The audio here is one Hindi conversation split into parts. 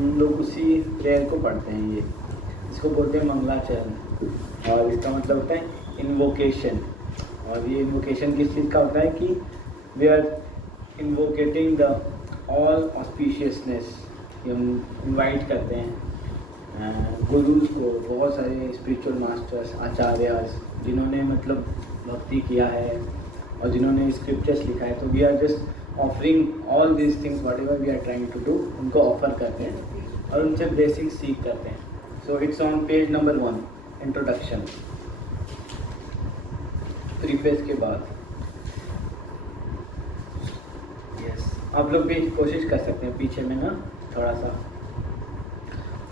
हम लोग उसी प्रेयर को पढ़ते हैं। ये इसको बोलते हैं मंगलाचरण, और इसका मतलब होता है इन्वोकेशन। और ये इन्वोकेशन किस चीज़ का होता है कि we are invocating the all auspiciousness. हम इनवाइट करते हैं गुरुज को, बहुत सारे स्पिरिचुअल मास्टर्स, आचार्यस जिन्होंने मतलब भक्ति किया है और जिन्होंने स्क्रिप्चर्स लिखा है। तो we are just offering all these things whatever we are trying to do, उनको ऑफर करते हैं और उनसे ब्लेसिंग सीख करते हैं। So it's on page number 1, introduction, preface के बाद। यस, आप लोग भी कोशिश कर सकते हैं पीछे में ना थोड़ा सा।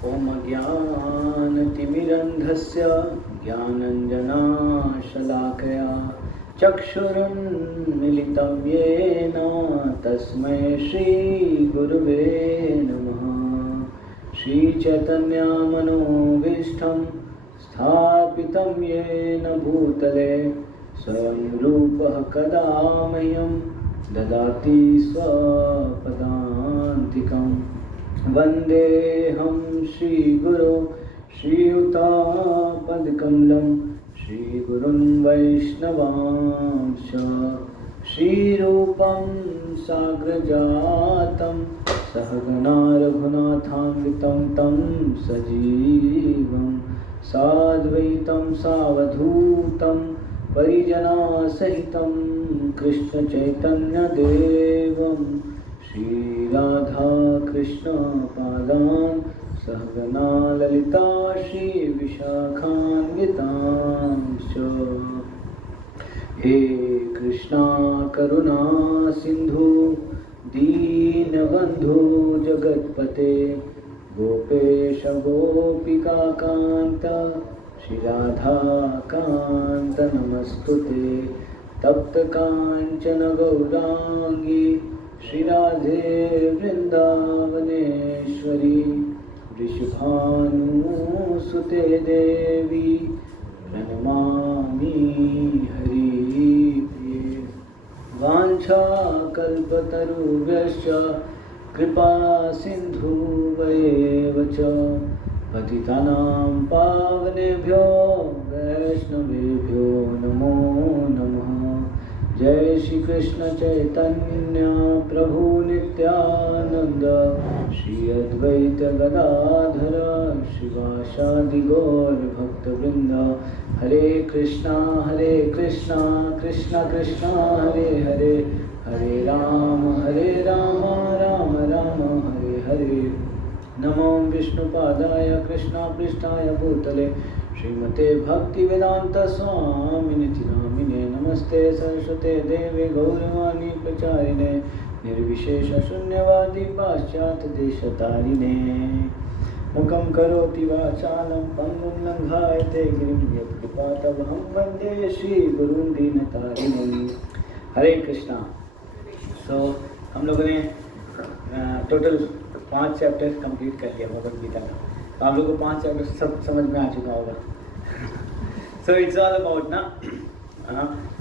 ओम ज्ञानतिमिरन्धस्य ज्ञानञ्जनाशलाकया चक्षुरुन्मीलितं येन तस्मै श्रीगुरुवे नमः। श्रीचैतन्यमनोभीष्टं स्थापितं येन भूतले स्वयं रूपः कदा मह्यं ददाति स्वपदान्तिकम्। वन्देऽहं श्रीगुरो श्रीयुतापदकमलं श्रीगुरुं वैष्णवांश्च। श्रीरूपं साग्रजातं सहगणा रघुनाथान्वितं तं सजीवं साद्वैतं सावधूतं परिजनसहितं कृष्णचैतन्यदेवं श्रीराधा कृष्णपादान् सहगणा ललिता श्रीविशाखान्वितांश्च। हे कृष्णा करुणा सिंधु दीनबंधु जगत्पते गोपेश गोपिकाकान्त श्रीराधाकान्त नमस्तुते। तप्त कांचन गौरांगी श्रीराधे वृंदावनेश्वरी वृषभानुसुते देवी प्रणमामि हरिप्रिये। वाञ्छाकल्पतरुभ्यश्च कृपा सिन्धुभ्येव च पतितानां पावनेभ्यो वैष्णवेभ्यो नमो नमः। जय श्री कृष्ण चैतन्य प्रभु नित्यानंद श्री अद्वैत गदाधर शिवासादि गौर भक्तवृंद। हरे कृष्णा कृष्णा कृष्णा हरे हरे, हरे राम राम राम हरे हरे। नमो विष्णुपादाय कृष्णापृष्ठाय भूतले श्रीमते भक्तिवेदांत स्वामिनिति नामिने। नमस्ते सरस्वते देवे गौरवाणी प्रचारिणे निर्विशेष शून्यवादी पाश्चात्य देशतारिणे। मुखं करोति वाचालं पंगुं लंघायते गिरिं यत्कृपातमहं वन्दे श्रीगुरुं दीनतारिणे। हरे कृष्णा। सो हम लोगों ने टोटल 5 चैप्टर कंप्लीट कर लिया भगवद गीता का। तो आप लोगों को 5 चैप्टर सब समझ में आ चुका होगा। सो इट्स ऑल अबाउट ना,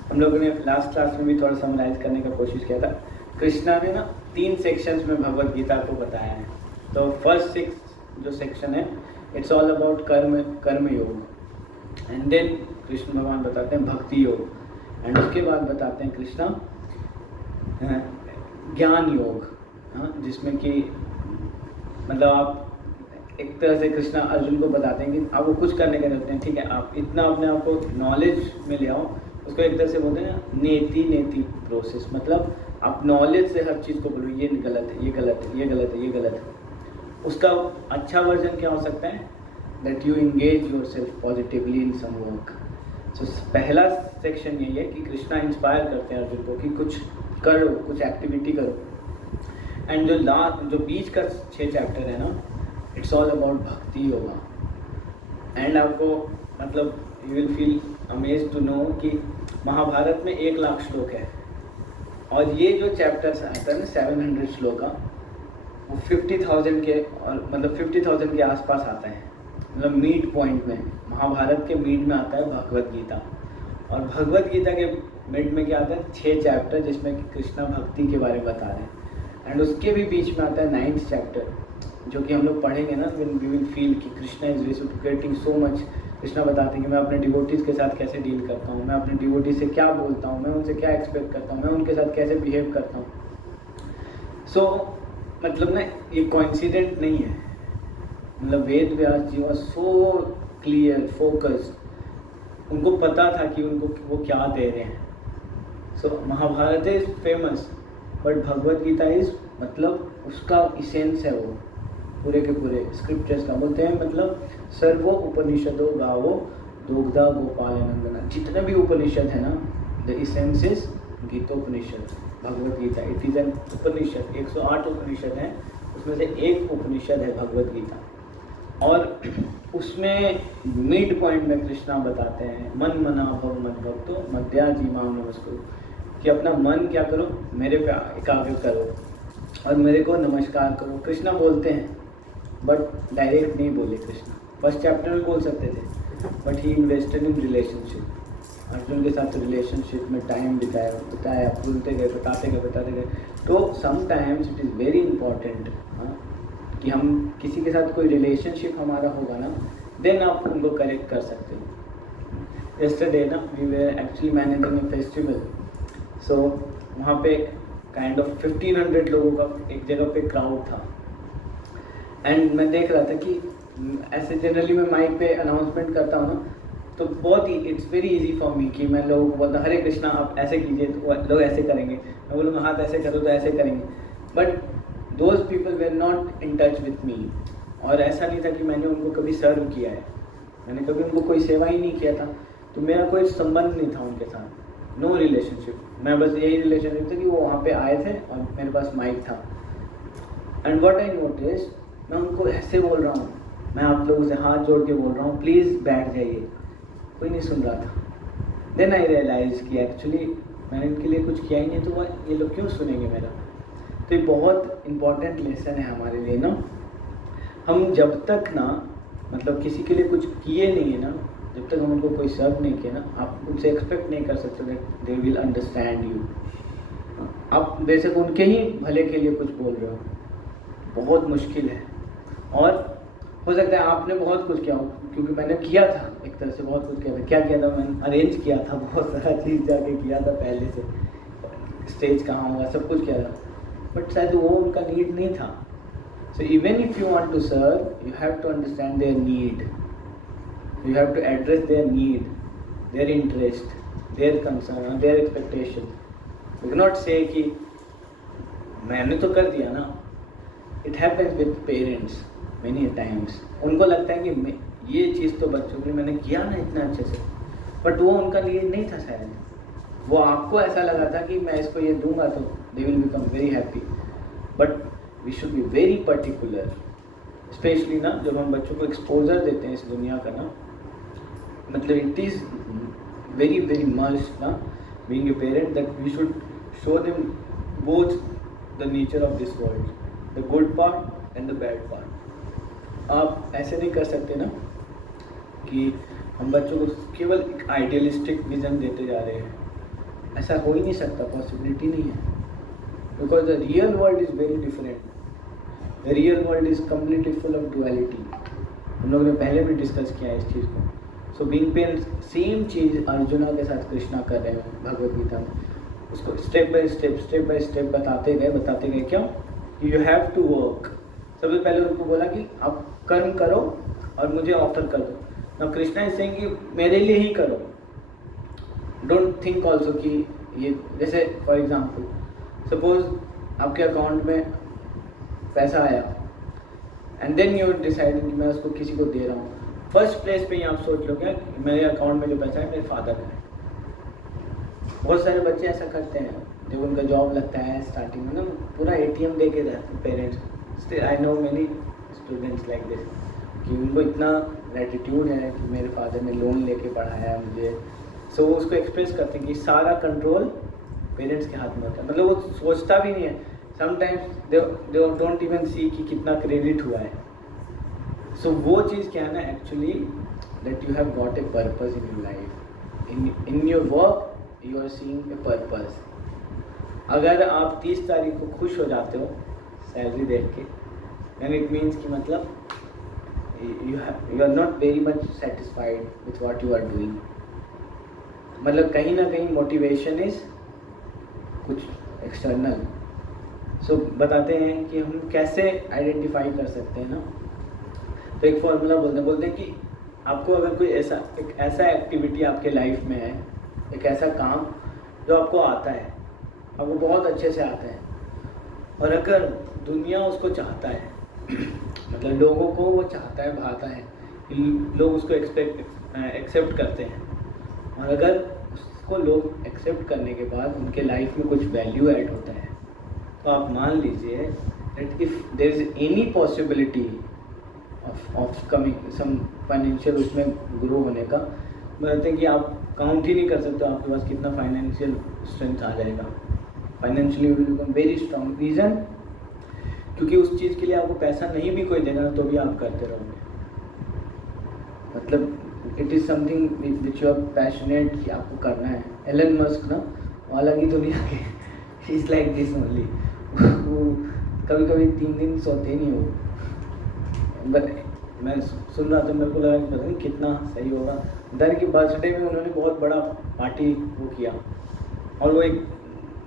हम लोगों ने लास्ट क्लास में भी थोड़ा समराइज करने का कोशिश किया था। कृष्णा ने ना 3 सेक्शंस में भगवद गीता को बताया है। तो फर्स्ट 6 जो सेक्शन है इट्स ऑल अबाउट कर्म योग, एंड देन कृष्ण भगवान बताते हैं भक्ति योग, एंड उसके बाद बताते हैं कृष्णा ज्ञान योग, जिसमें कि मतलब आप एक तरह से कृष्णा अर्जुन को बताते हैं कि आपको कुछ करने का जरूरत नहीं, ठीक है, आप इतना अपने आप को नॉलेज में ले आओ। उसको एक तरह से बोलते हैं नेति प्रोसेस, मतलब आप नॉलेज से हर चीज़ को बोलो ये गलत है, ये गलत है, ये गलत है, ये गलत है। उसका अच्छा वर्जन क्या हो सकता है, that you engage yourself positively in some work. So पहला सेक्शन यही है कि कृष्णा इंस्पायर करते हैं अर्जुन को कि कुछ करो, कुछ एक्टिविटी करो। एंड जो बीच का 6 चैप्टर है ना, इट्स ऑल अबाउट भक्ति योगा। एंड आपको मतलब you will feel amazed to know कि महाभारत में 1 लाख श्लोक है, और ये जो चैप्टर्स आता है ना 700 श्लोक का, वो 50,000 के और मतलब 50,000 के आसपास आता है। मतलब मीड पॉइंट में, महाभारत के मीड में आता है भगवद गीता। और भगवद गीता के मिड में क्या आता है, 6 चैप्टर जिसमें कि कृष्णा भक्ति के बारे में बता रहे हैं। एंड उसके भी बीच में आता है 9th चैप्टर जो कि हम लोग पढ़ेंगे ना, when we will feel कि Krishna is reciprocating so much. Krishna बताते हैं कि मैं अपने डिवोटीज़ के साथ कैसे डील करता हूँ, मैं अपने डिवोटीज़ से क्या बोलता हूँ, मैं उनसे क्या एक्सपेक्ट करता हूँ, मैं उनके साथ कैसे बिहेव करता हूँ। सो मतलब ना ये कोइंसिडेंट नहीं है, मतलब वेद व्यास जी वॉज सो क्लियर फोकस्ड, उनको पता था कि उनको वो क्या दे रहे हैं। So Mahabharata is famous, but Bhagavad Gita is मतलब उसका इसेंस है वो पूरे के पूरे स्क्रिप्चर्स का। बोलते हैं मतलब सर्वो उपनिषदो गावो दोग्धा गोपालनंदना, जितने भी उपनिषद है ना, the essence is Gitopanishad, Bhagavad Gita. It is an Upanishad. 108 Upanishad हैं, उसमें से एक उपनिषद है भगवद गीता। और उसमें मिड पॉइंट में कृष्णा बताते हैं मन मना भव मद भक्तो मध्या जीमाम नमस्कुरु, कि अपना मन क्या करो, मेरे पे एकाग्र करो और मेरे को नमस्कार करो। कृष्णा बोलते हैं बट डायरेक्ट नहीं बोले कृष्णा। फर्स्ट चैप्टर में बोल सकते थे, but he invested in relationship. Arjun के साथ रिलेशनशिप में टाइम बताया, बोलते गए, बताते गए। तो sometimes it is very important कि हम किसी के साथ कोई रिलेशनशिप हमारा होगा ना, देन आप उनको करेक्ट कर सकते हो। यस्टरडे ना we were actually managing a festival, so वहाँ पे काइंड ऑफ 1500 लोगों का एक जगह पे क्राउड था। एंड मैं देख रहा था कि ऐसे जनरली मैं माइक पे अनाउंसमेंट करता हूँ ना, तो बहुत ही it's very easy for me कि मैं लोगों को बोलता हरे कृष्णा आप ऐसे कीजिए तो लोग ऐसे करेंगे, मैं बोलूँगा हाथ ऐसे करो तो ऐसे करेंगे। But those people were not in touch with me. और ऐसा नहीं था कि मैंने उनको कभी सर्व किया है, मैंने कभी उनको कोई सेवा ही नहीं किया था, तो मेरा कोई संबंध नहीं था उनके साथ, नो रिलेशनशिप। मैं बस यही रिलेशनशिप था कि वो वहाँ पे आए थे और मेरे पास माइक था। एंड व्हाट आई नोटिस, मैं उनको ऐसे बोल रहा हूँ, मैं आप लोगों से हाथ जोड़ के बोल रहा हूँ प्लीज़ बैठ जाइए, कोई नहीं सुन रहा था। देन आई रियलाइज़ कि एक्चुअली मैंने इनके लिए कुछ किया ही नहीं, तो ये लोग क्यों सुनेंगे मेरा। तो ये बहुत इम्पॉर्टेंट लेसन है हमारे लिए ना। हम जब तक ना मतलब किसी के लिए कुछ किए नहीं है ना, जब तक हम उनको कोई सर्व नहीं किया ना, आप उनसे एक्सपेक्ट नहीं कर सकते that they will understand you. आप बेशक उनके ही भले के लिए कुछ बोल रहे हो, बहुत मुश्किल है। और हो सकता है आपने बहुत कुछ किया हो, क्योंकि मैंने किया था एक तरह से, बहुत कुछ किया था। क्या किया था मैंने, अरेंज किया था बहुत सारा चीज़, जाके किया था पहले से, स्टेज कहाँ होगा सब कुछ किया था, बट शायद वो उनका नीड नहीं था। So even if you want to serve, you have to understand their need, you have to address their need, their interest, their concern, their expectation. You can not say कि मैंने तो कर दिया ना। It happens with parents many times, उनको लगता है कि ये चीज़ तो बच्चों के लिए मैंने किया ना इतना अच्छे से, बट वो उनका लिए नहीं था शायद। वो आपको ऐसा लगा था कि मैं इसको ये दूंगा तो they will become very happy. But we should be very particular, specially ना जब हम बच्चों को एक्सपोजर देते हैं इस दुनिया का ना, मतलब it is very very must ना being a parent that we should show them both the nature of this world, the good part and the bad part. आप ऐसे नहीं कर सकते ना कि हम बच्चों को केवल एक आइडियलिस्टिक विज़न देते जा रहे हैं, ऐसा हो ही नहीं सकता, पॉसिबिलिटी नहीं है। Because the real world is very different, the real world is completely full of duality. हम लोगों ने पहले भी डिस्कस किया है इस चीज़ को। सो बीइंग पेरेंट्स, सेम चीज़ अर्जुना के साथ कृष्णा कर रहे हैं भगवद गीता में, उसको स्टेप बाय स्टेप बताते गए क्यों, यू हैव टू वर्क। सबसे पहले उनको बोला कि आप कर्म करो और मुझे ऑफर कर दो। नाउ कृष्णा इज सेइंग कि मेरे लिए ही करो, डोंट थिंक ऑल्सो कि ये, जैसे फॉर एग्जाम्पल सपोज आपके अकाउंट में पैसा आया एंड देन यू डिसाइड कि मैं उसको किसी को दे रहा हूँ। फर्स्ट प्लेस पे ही आप सोच लो क्या कि मेरे अकाउंट में जो पैसा है मेरे फादर का है। बहुत सारे बच्चे ऐसा करते हैं, जब उनका जॉब लगता है स्टार्टिंग में ना, पूरा ATM दे के जाते हैं parents. Still I know many students like this, कि उनको इतना ग्रेटिट्यूड है कि मेरे फादर ने लोन लेके पढ़ाया है मुझे। सो वो उसको एक्सप्रेस करते हैं कि सारा कंट्रोल पेरेंट्स के हाथ में होता है, मतलब वो सोचता भी नहीं है। समटाइम्स दे डोंट इवन सी कि कितना क्रेडिट हुआ है। सो वो चीज़ क्या है ना, actually that you have got a purpose in your life, in your work you are seeing a purpose. अगर आप 30 तारीख को खुश हो जाते हो सैलरी देख के, then it means कि मतलब you are not very much satisfied with what you are doing. मतलब कहीं ना कहीं मोटिवेशन इज कुछ एक्सटर्नल. सो बताते हैं कि हम कैसे आइडेंटिफाई कर सकते हैं ना. तो एक फॉर्मूला बोलते हैं कि आपको अगर कोई ऐसा एक्टिविटी आपके लाइफ में है, एक ऐसा काम जो आपको आता है, आपको बहुत अच्छे से आता है, और अगर दुनिया उसको चाहता है मतलब लोगों को वो चाहता है, भाता है, लोग उसको एक्सेप्ट करते हैं, और अगर उसको लोग एक्सेप्ट करने के बाद उनके लाइफ में कुछ वैल्यू ऐड होता है, तो आप मान लीजिए that if there is any possibility of coming some financial उसमें ग्रो होने का, बोलते हैं कि आप काउंट ही नहीं कर सकते आपके पास कितना फाइनेंशियल स्ट्रेंथ आ जाएगा. Financially will become very strong. Reason क्योंकि उस चीज़ के लिए आपको पैसा नहीं भी कोई देगा तो भी आप करते रहोगे. मतलब it is something which you are passionate कि आपको करना है. एलन मस्क ना वो अलग ही दुनिया के, he is like this only. वो कभी कभी 3 दिन सोते नहीं हो. मैं सुन रहा था, मेरे को लगा कि पता नहीं कितना सही होगा. दर की बर्थडे में उन्होंने बहुत बड़ा पार्टी वो किया, और वो एक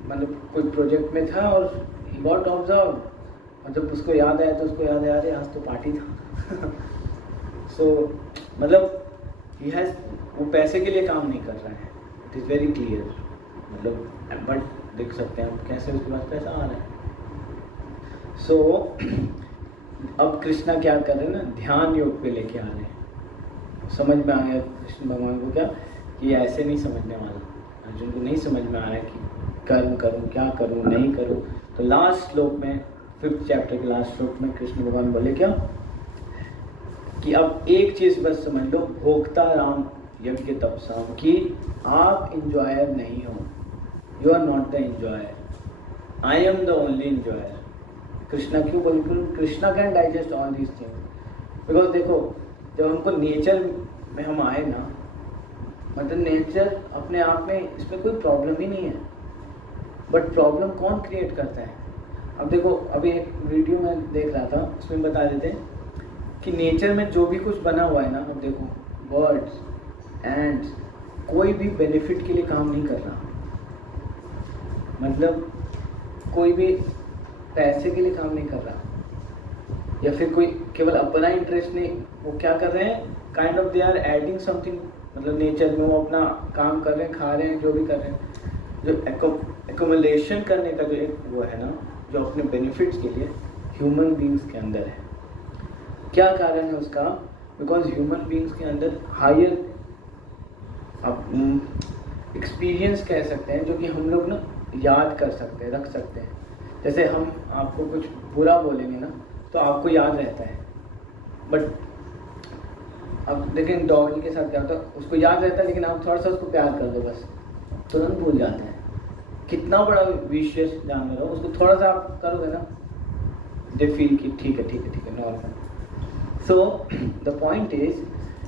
मतलब कोई प्रोजेक्ट में था और ही गॉट ऑब्जर्व, और जब उसको याद आया तो उसको याद आया अरे आज तो पार्टी था. सो मतलब ही हैज़, वो पैसे के लिए काम नहीं कर रहा है. It is very clear. मतलब बट देख सकते हैं आप कैसे उसके पास पैसा आ रहा है. सो अब कृष्णा क्या कर रहे हैं ना, ध्यान योग पे लेके आ रहे हैं. समझ में आ गया कृष्ण भगवान को क्या कि ऐसे नहीं समझने वाला. अर्जुन को नहीं समझ में आ रहा है कि कर्म करूं, क्या करूं, नहीं करूं. तो लास्ट श्लोक में 5th चैप्टर के लास्ट श्लोक में कृष्ण भगवान बोले क्या कि अब एक चीज़ बस समझ लो, भोक्ता राम यज्ञ तपसाम, कि आप इंजॉयर नहीं हो. You are not the enjoyer, I am the only enjoyer. Krishna क्यों बोल, Krishna can digest all these things. Because देखो जब हमको नेचर में हम आए ना, मतलब नेचर अपने आप में इसमें कोई प्रॉब्लम ही नहीं है, बट प्रॉब्लम कौन क्रिएट करता है. अब देखो अभी एक वीडियो में देख रहा था, उसमें बता देते हैं कि नेचर में जो भी कुछ बना हुआ है ना, अब देखो बर्ड्स एंड्स, कोई भी बेनिफिट के लिए काम नहीं कर रहा. मतलब कोई भी पैसे के लिए काम नहीं कर रहा, या फिर कोई केवल अपना इंटरेस्ट नहीं. वो क्या कर रहे हैं, kind of they are adding something. मतलब नेचर में वो अपना काम कर रहे हैं, खा रहे हैं, जो भी कर रहे हैं. जो एक्युमुलेशन करने का जो एक वो है ना, जो अपने बेनिफिट्स के लिए ह्यूमन बींग्स के अंदर है. क्या कारण है उसका, बिकॉज ह्यूमन बींग्स के अंदर हायर एक्सपीरियंस कह सकते हैं, जो कि हम लोग ना याद कर सकते हैं, रख सकते हैं. जैसे हम आपको कुछ बुरा बोलेंगे ना तो आपको याद रहता है, बट अब देखें डॉगी के साथ क्या होता है, उसको याद रहता है लेकिन आप थोड़ा सा उसको प्यार कर दो बस तुरंत भूल जाते हैं. कितना बड़ा विशियस जानवर हो, उसको थोड़ा सा आप करोगे ना, दे फील कि ठीक है normal. So the point is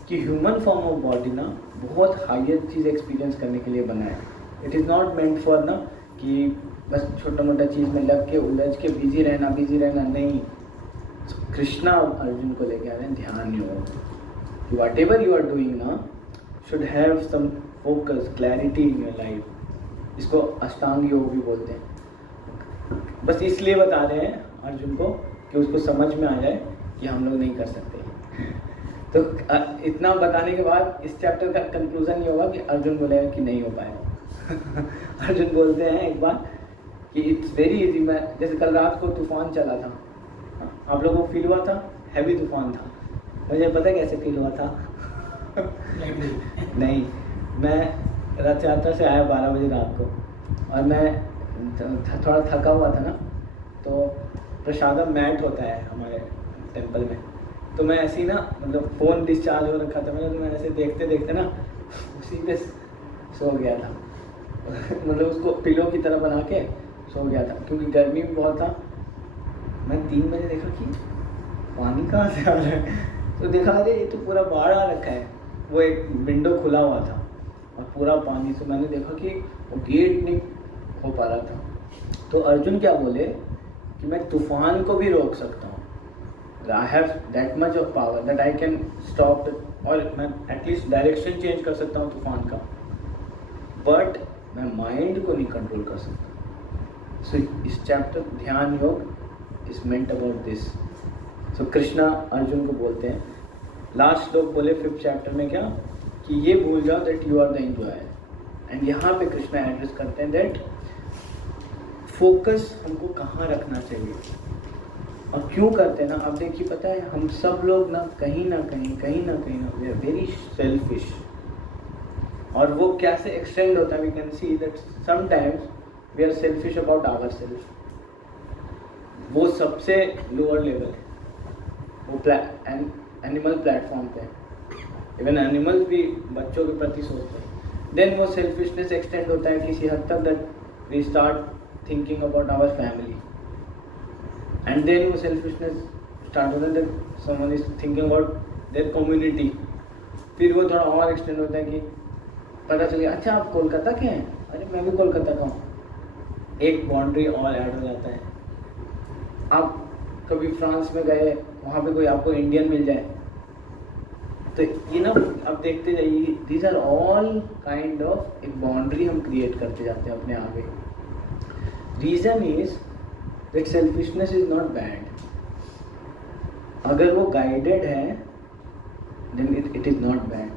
कि ह्यूमन फॉर्म ऑफ बॉडी ना बहुत हायर चीज़ एक्सपीरियंस करने के लिए बना है. It is not meant for ना कि बस छोटा मोटा चीज़ में लग के उलझ के बिजी रहना नहीं. कृष्णा अर्जुन को लेके आ रहे हैं ध्यान योग, कि whatever you are doing ना should have some focus, clarity in your life. इसको अष्टांग योग भी बोलते हैं. बस इसलिए बता रहे हैं अर्जुन को कि उसको समझ में आ जाए कि हम लोग नहीं कर सकते. तो इतना बताने के बाद इस चैप्टर का कंक्लूजन ये होगा कि अर्जुन बोलेगा कि नहीं हो पाएगा. अर्जुन बोलते हैं एक बार कि इट्स वेरी इजी. मैं जैसे कल रात को तूफान चला था, आप लोगों को फील हुआ था, हैवी तूफान था. मुझे पता है कैसे फील हुआ था. नहीं, मैं रथ यात्रा से आया 12 बजे रात को, और मैं थोड़ा थका हुआ था ना, तो प्रसादम मैट होता है हमारे टेंपल में, तो मैं ऐसे ही ना मतलब फ़ोन डिस्चार्ज हो रखा था मेरा, तो मैं ऐसे देखते देखते ना उसी पे सो गया था. मतलब उसको पिलो की तरह बना के सो गया था, क्योंकि गर्मी भी बहुत था. मैं 3 बजे देखा कि पानी कहाँ से आ रहा है, तो देखा अरे ये तो पूरा बाढ़ आ रखा है. वो एक विंडो खुला हुआ था और पूरा पानी से मैंने देखा कि वो गेट नहीं हो पा रहा था. तो अर्जुन क्या बोले कि मैं तूफान को भी रोक सकता हूँ, I have that much of power that I can stop, और मैं एटलीस्ट डायरेक्शन चेंज कर सकता हूँ तूफान का, बट मैं माइंड को नहीं कंट्रोल कर सकता। सो इस चैप्टर ध्यान योग is meant about this. So Krishna Arjun को बोलते हैं, लास्ट लोग बोले 5th चैप्टर में क्या, कि ये भूल जाओ that you are the enjoyer. And यहाँ पे कृष्णा एड्रेस करते हैं दैट फोकस हमको कहाँ रखना चाहिए और क्यों करते हैं ना। आप देखिए, पता है हम सब लोग ना कहीं ना वी आर वेरी सेल्फिश, और वो कैसे एक्सटेंड होता है, we can see that sometimes we are selfish about our self. वो सबसे लोअर लेवल है, वो एनिमल प्लेटफॉर्म पे, इवन एनिमल्स भी बच्चों के प्रति सोचते हैं। देन वो सेल्फिशनेस एक्सटेंड होता है किसी हद तक that we start thinking about our family, and then वो सेल्फिशनेस स्टार्ट होता है that someone is thinking about their community. फिर वो थोड़ा और एक्सटेंड होता है कि पता चले अच्छा आप कोलकाता के हैं, अरे मैं भी कोलकाता का हूँ, एक बाउंड्री और ऐड हो जाता है। आप कभी फ्रांस में गए, वहाँ पे कोई आपको इंडियन मिल जाए, तो ये ना अब देखते जाइए, these are all kind of एक बाउंड्री हम क्रिएट करते जाते हैं अपने आगे। Reason is that selfishness is not bad, अगर वो गाइडेड है then it is not bad,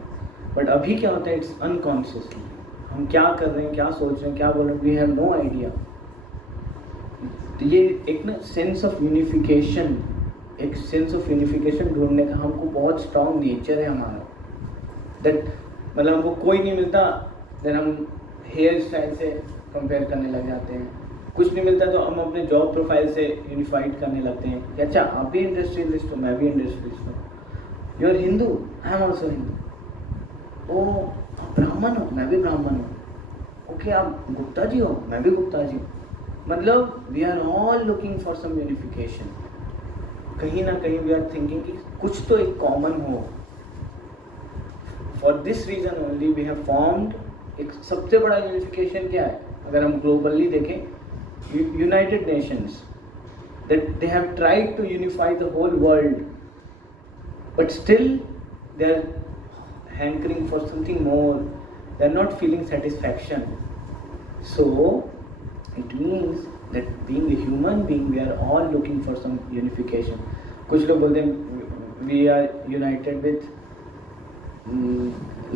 but अभी क्या होता है, इट्स अनकॉन्शियसली हम क्या कर रहे हैं, क्या सोच रहे हैं, क्या बोल रहे हैं, वी हैव नो आइडिया। तो ये एक ना सेंस ऑफ यूनिफिकेशन, एक सेंस ऑफ यूनिफिकेशन ढूंढने का हमको बहुत स्ट्रॉन्ग नेचर है हमारा, दैट मतलब हमको कोई नहीं मिलता देन हम हेयर स्टाइल से कंपेयर करने लग जाते हैं, कुछ नहीं मिलता तो हम अपने जॉब प्रोफाइल से यूनिफाइड करने लगते हैं कि अच्छा आप भी इंडस्ट्रियलिस्ट हो, मैं भी इंडस्ट्रियलिस्ट हूँ, you are Hindu, I am also Hindu, ओ ब्राह्मण हो, मैं भी ब्राह्मण हूँ, ओके आप गुप्ता जी हो, मैं भी गुप्ता जी हूँ। मतलब we are all looking for some unification, कहीं ना कहीं वी आर थिंकिंग कि कुछ तो एक कॉमन हो। For this reason only we have formed, एक सबसे बड़ा यूनिफिकेशन क्या है अगर हम ग्लोबली देखें, United Nations, that they have tried to unify the whole world, but still they are hankering for something more, they are not feeling satisfaction. So it means that being a human being we are all looking for some unification. कुछ लोग बोलते हैं we are united with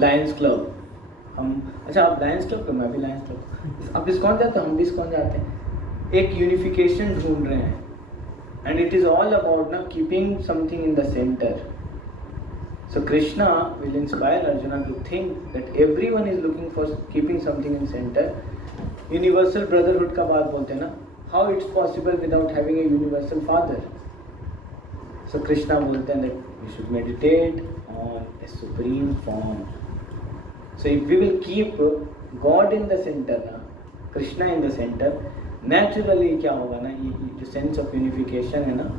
Lions Club, हम अच्छा आप Lions Club, मैं भी Lions Club, आप इस्कॉन जाते हो, हम भी इस्कॉन जाते हैं, एक यूनिफिकेशन ढूंढ रहे हैं, and it is all about ना keeping something in the center. So Krishna will inspire Arjuna to think that everyone is looking for keeping something in center. Universal brotherhood का बात बोलते हैं ना, how it's possible without having a universal father. So Krishna बोलते हैं that we should meditate on a supreme form. So if we will keep God in the centre ना, Krishna in the centre, naturally क्या होगा ना, ये जो सेंस ऑफ यूनिफिकेशन है ना,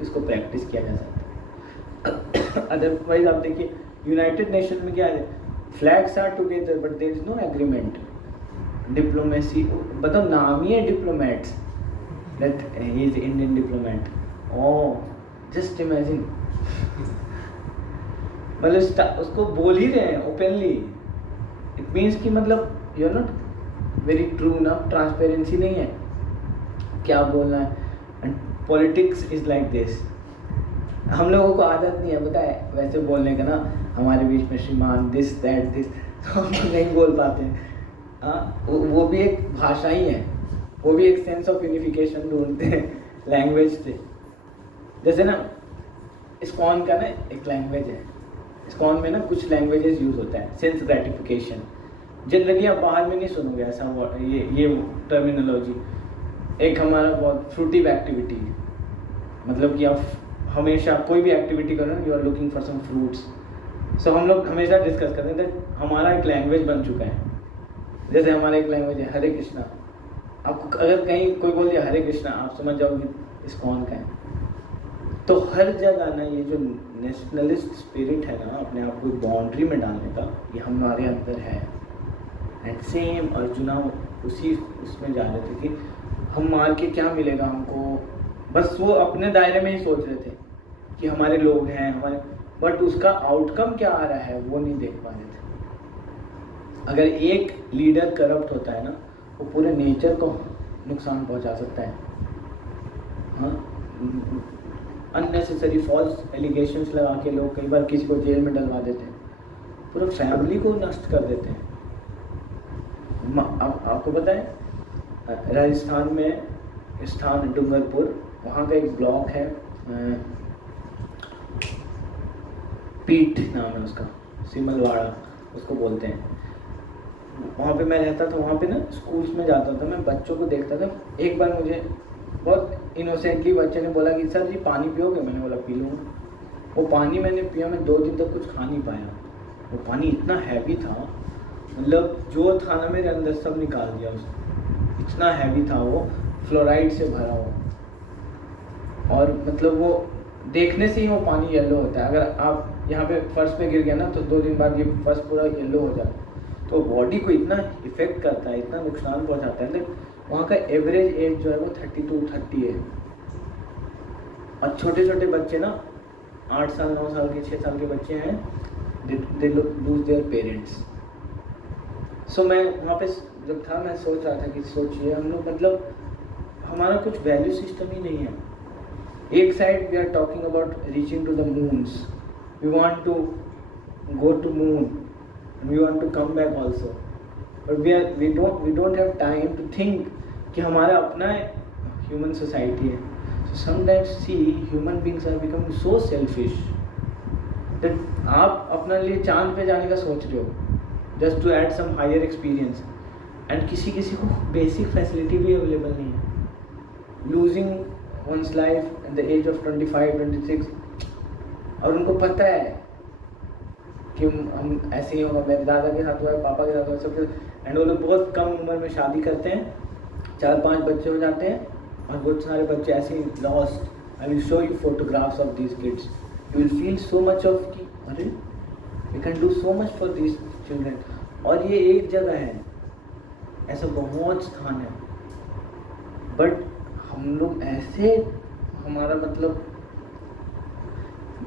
इसको प्रैक्टिस किया जा सकता है। अदरवाइज आप देखिए यूनाइटेड नेशन में क्या है, flags are together but there is no agreement. Diplomacy मतलब नाम ही है diplomats, that he is Indian diplomat, oh just imagine, मतलब उसको बोल ही रहे हैं ओपनली, इट मीन्स कि मतलब you are not very true ना, ट्रांसपेरेंसी नहीं है क्या बोलना है। And politics is like this, हम लोगों को आदत नहीं है पता है वैसे बोलने का ना, हमारे बीच में श्रीमान दिस दैट दिस, तो हम नहीं बोल पाते हैं। वो भी एक भाषा ही है, वो भी एक सेंस ऑफ यूनिफिकेशन ढूंढते हैं लैंग्वेज से। जैसे ना इस्कॉन का ना एक लैंग्वेज है, इस्कॉन में ना कुछ लैंग्वेजेस यूज़ होता है, सेंस ग्रेटिफिकेशन। जनरली आप बाहर में नहीं सुनोगे ऐसा ये टर्मिनोलॉजी। एक हमारा बहुत फ्रूटिव एक्टिविटी, मतलब कि आप हमेशा कोई भी एक्टिविटी करो you are looking for some fruits. So हम लोग हमेशा डिस्कस करते हैं दैट हमारा एक लैंग्वेज बन चुका है। जैसे हमारा एक लैंग्वेज है हरे कृष्णा, आपको अगर कहीं कोई बोल दिया हरे कृष्णा आप समझ जाओगे इस्कॉन का है। तो हर जगह ना ये जो नेशनलिस्ट स्पिरिट है ना, अपने आप को बाउंड्री में डालने का, ये हमारे अंदर है। एंड सेम अर्जुना उसी उसमें जा रहे थे कि हम मार के क्या मिलेगा हमको, बस वो अपने दायरे में ही सोच रहे थे कि हमारे लोग हैं हमारे, बट उसका आउटकम क्या आ रहा है वो नहीं देख पा रहे थे। अगर एक लीडर करप्ट होता है ना, वो पूरे नेचर को नुकसान पहुंचा सकता है। हाँ, अननेसेसरी फॉल्स एलिगेशंस लगा के लोग कई बार किसी को जेल में डलवा देते हैं, पूरा फैमिली को नष्ट कर देते हैं। आपको पता है राजस्थान में स्थान डूंगरपुर, वहाँ का एक ब्लॉक है, पीठ नाम है उसका, सिमलवाड़ा उसको बोलते हैं। वहाँ पे मैं रहता था, वहाँ पे ना स्कूल्स में जाता था, मैं बच्चों को देखता था। एक बार मुझे बहुत इनोसेंटली बच्चे ने बोला कि सर जी पानी पियोगे? मैंने बोला पी लूँगा। वो पानी मैंने पिया, मैं 2 दिन तक कुछ खा नहीं पाया। वो पानी इतना हैवी था, मतलब जो था ना मेरे अंदर सब निकाल दिया उसने, इतना हैवी था वो, फ्लोराइड से भरा हुआ। और मतलब वो देखने से ही वो पानी येलो होता है। अगर आप यहाँ पे फर्श पे गिर गया ना तो 2 दिन बाद ये फर्श पूरा येलो हो जाता है। तो बॉडी को इतना इफेक्ट करता है, इतना नुकसान पहुँचाता है। लेकिन वहाँ का एवरेज एज जो है वो 32-30 है। और छोटे छोटे बच्चे ना 8 साल 9 साल के 6 साल के बच्चे हैं, दे लूज देयर पेरेंट्स। सो मैं वहाँ पे जब था मैं सोच रहा था कि सोचिए हम लोग, मतलब हमारा कुछ वैल्यू सिस्टम ही नहीं है। एक side we are talking about reaching to the moons, we want to go to moon, we want to come back also, but we don't have time to think कि हमारा अपना ह्यूमन सोसाइटी है। So sometimes see human beings are becoming so selfish that आप अपने लिए चांद पे जाने का सोच रहे हो just to add some higher experience, and किसी को बेसिक फैसिलिटी भी अवेलेबल नहीं है। Losing one's life at the age of 25-26, और उनको पता है कि हम ऐसे ही होगा, मेरे दादा के साथ हुआ है, पापा के साथ हुआ है, सबके। एंड वो लोग बहुत कम उम्र में शादी करते हैं, 4-5 बच्चे हो जाते हैं, और बहुत सारे बच्चे ऐसे ही lost. I will show you photographs of these kids, you will feel so much of कि अरे we can do so much for these children. और ये एक जगह है, ऐसा बहुत स्थान है, बट हम लोग ऐसे, हमारा मतलब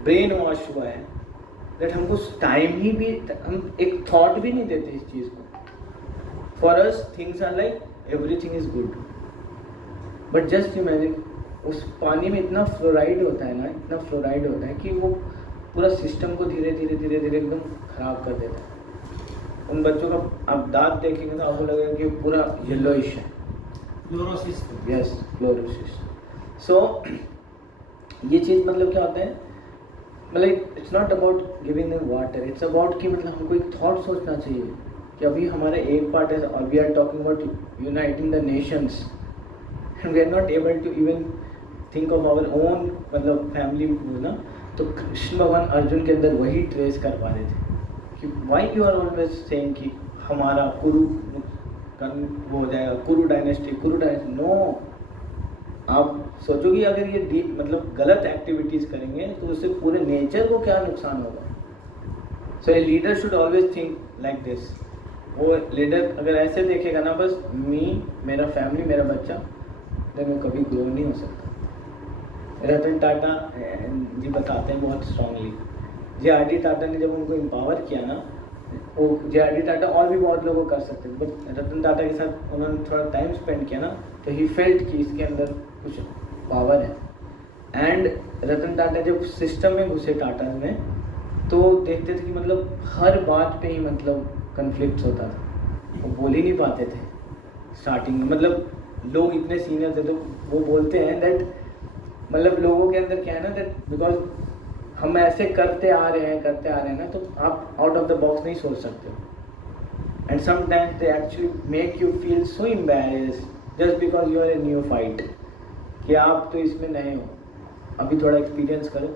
ब्रेन वॉश हुआ है दैट हमको टाइम ही भी, हम एक थॉट भी नहीं देते इस चीज़ को। For us things are like everything is good, but just imagine उस पानी में इतना फ्लोराइड होता है ना, इतना फ्लोराइड होता है कि वो पूरा सिस्टम को धीरे धीरे एकदम खराब कर देता है। उन बच्चों का आप दांत देखेंगे तो आपको लगेगा कि पूरा येलोइश है, फ्लोरोसिस। Yes, fluorosis. सो ये चीज़ मतलब क्या होता है, मतलब it's not about giving them water, it's about कि मतलब हमको एक थॉट सोचना चाहिए कि अभी हमारा एक पार्ट है, और we are talking about uniting the nations, and we are not able to even think of our own मतलब फैमिली ना। तो कृष्ण भगवान अर्जुन के अंदर वही ट्रेस कर पा रहे थे कि why you are always saying कि हमारा कुरु वो हो जाएगा, कुरु डायनेस्टी। नो, आप सोचोगे अगर ये डीप मतलब गलत एक्टिविटीज़ करेंगे तो उससे पूरे नेचर को क्या नुकसान होगा। So a leader should always think like this. वो लीडर अगर ऐसे देखेगा ना, बस मेरा फैमिली, मेरा बच्चा, देन वो कभी ग्रो नहीं हो सकता। रतन टाटा जी बताते हैं बहुत स्ट्रांगली, जे.आर.डी. टाटा ने जब उनको एम्पावर किया ना, वो जे.आर.डी. टाटा और भी बहुत लोगों कर सकते थे, बट रतन टाटा के साथ उन्होंने थोड़ा टाइम स्पेंड किया ना, तो ही फेल्ट कि इसके अंदर कुछ पावर है। एंड रतन टाटा जब सिस्टम में घुसे टाटा में, तो देखते थे कि मतलब हर बात पे ही मतलब कन्फ्लिक्ट होता था, वो बोल ही नहीं पाते थे स्टार्टिंग में। मतलब लोग इतने सीनियर थे, तो वो बोलते हैं दैट मतलब लोगों के अंदर क्या है ना, दैट बिकॉज हम ऐसे करते आ रहे हैं ना, तो आप आउट ऑफ द बॉक्स नहीं सोच सकते। And sometimes they actually make you feel so embarrassed just because you are a new fight, कि आप तो इसमें नए हो, अभी थोड़ा एक्सपीरियंस करो।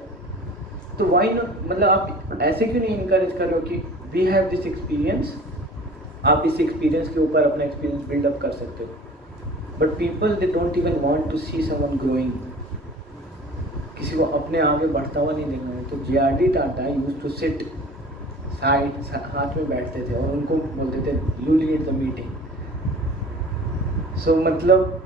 तो वाई नॉट, मतलब आप ऐसे क्यों नहीं इनकरेज कर रहे हो कि वी हैव दिस एक्सपीरियंस, आप इस एक्सपीरियंस के ऊपर अपना एक्सपीरियंस बिल्डअप कर सकते हो। But people they don't even want to see someone growing, किसी को अपने आगे बढ़ता हुआ नहीं देखना है। तो JRD. Tata used to sit side, हाथ में बैठते थे और उनको बोलते थे you lead the meeting. So मतलब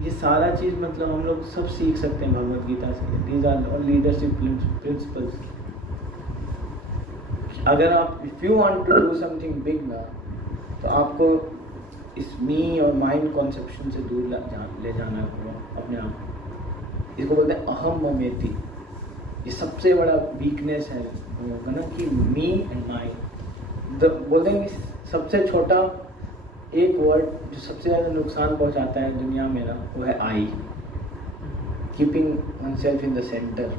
ये सारा चीज़ मतलब हम लोग सब सीख सकते हैं भगवत गीता से। These are leadership principles. अगर आप if you want to do something big ना, तो आपको इस मी और माइंड कॉन्सेप्शन से दूर ले जाना होगा अपने आप। इसको बोलते हैं अहम ममेति। ये सबसे बड़ा वीकनेस है ना कि मी एंड माइंड। बोलते हैं कि सबसे छोटा एक वर्ड जो सबसे ज़्यादा नुकसान पहुंचाता है दुनिया में ना, वो है I. Keeping oneself in the centre.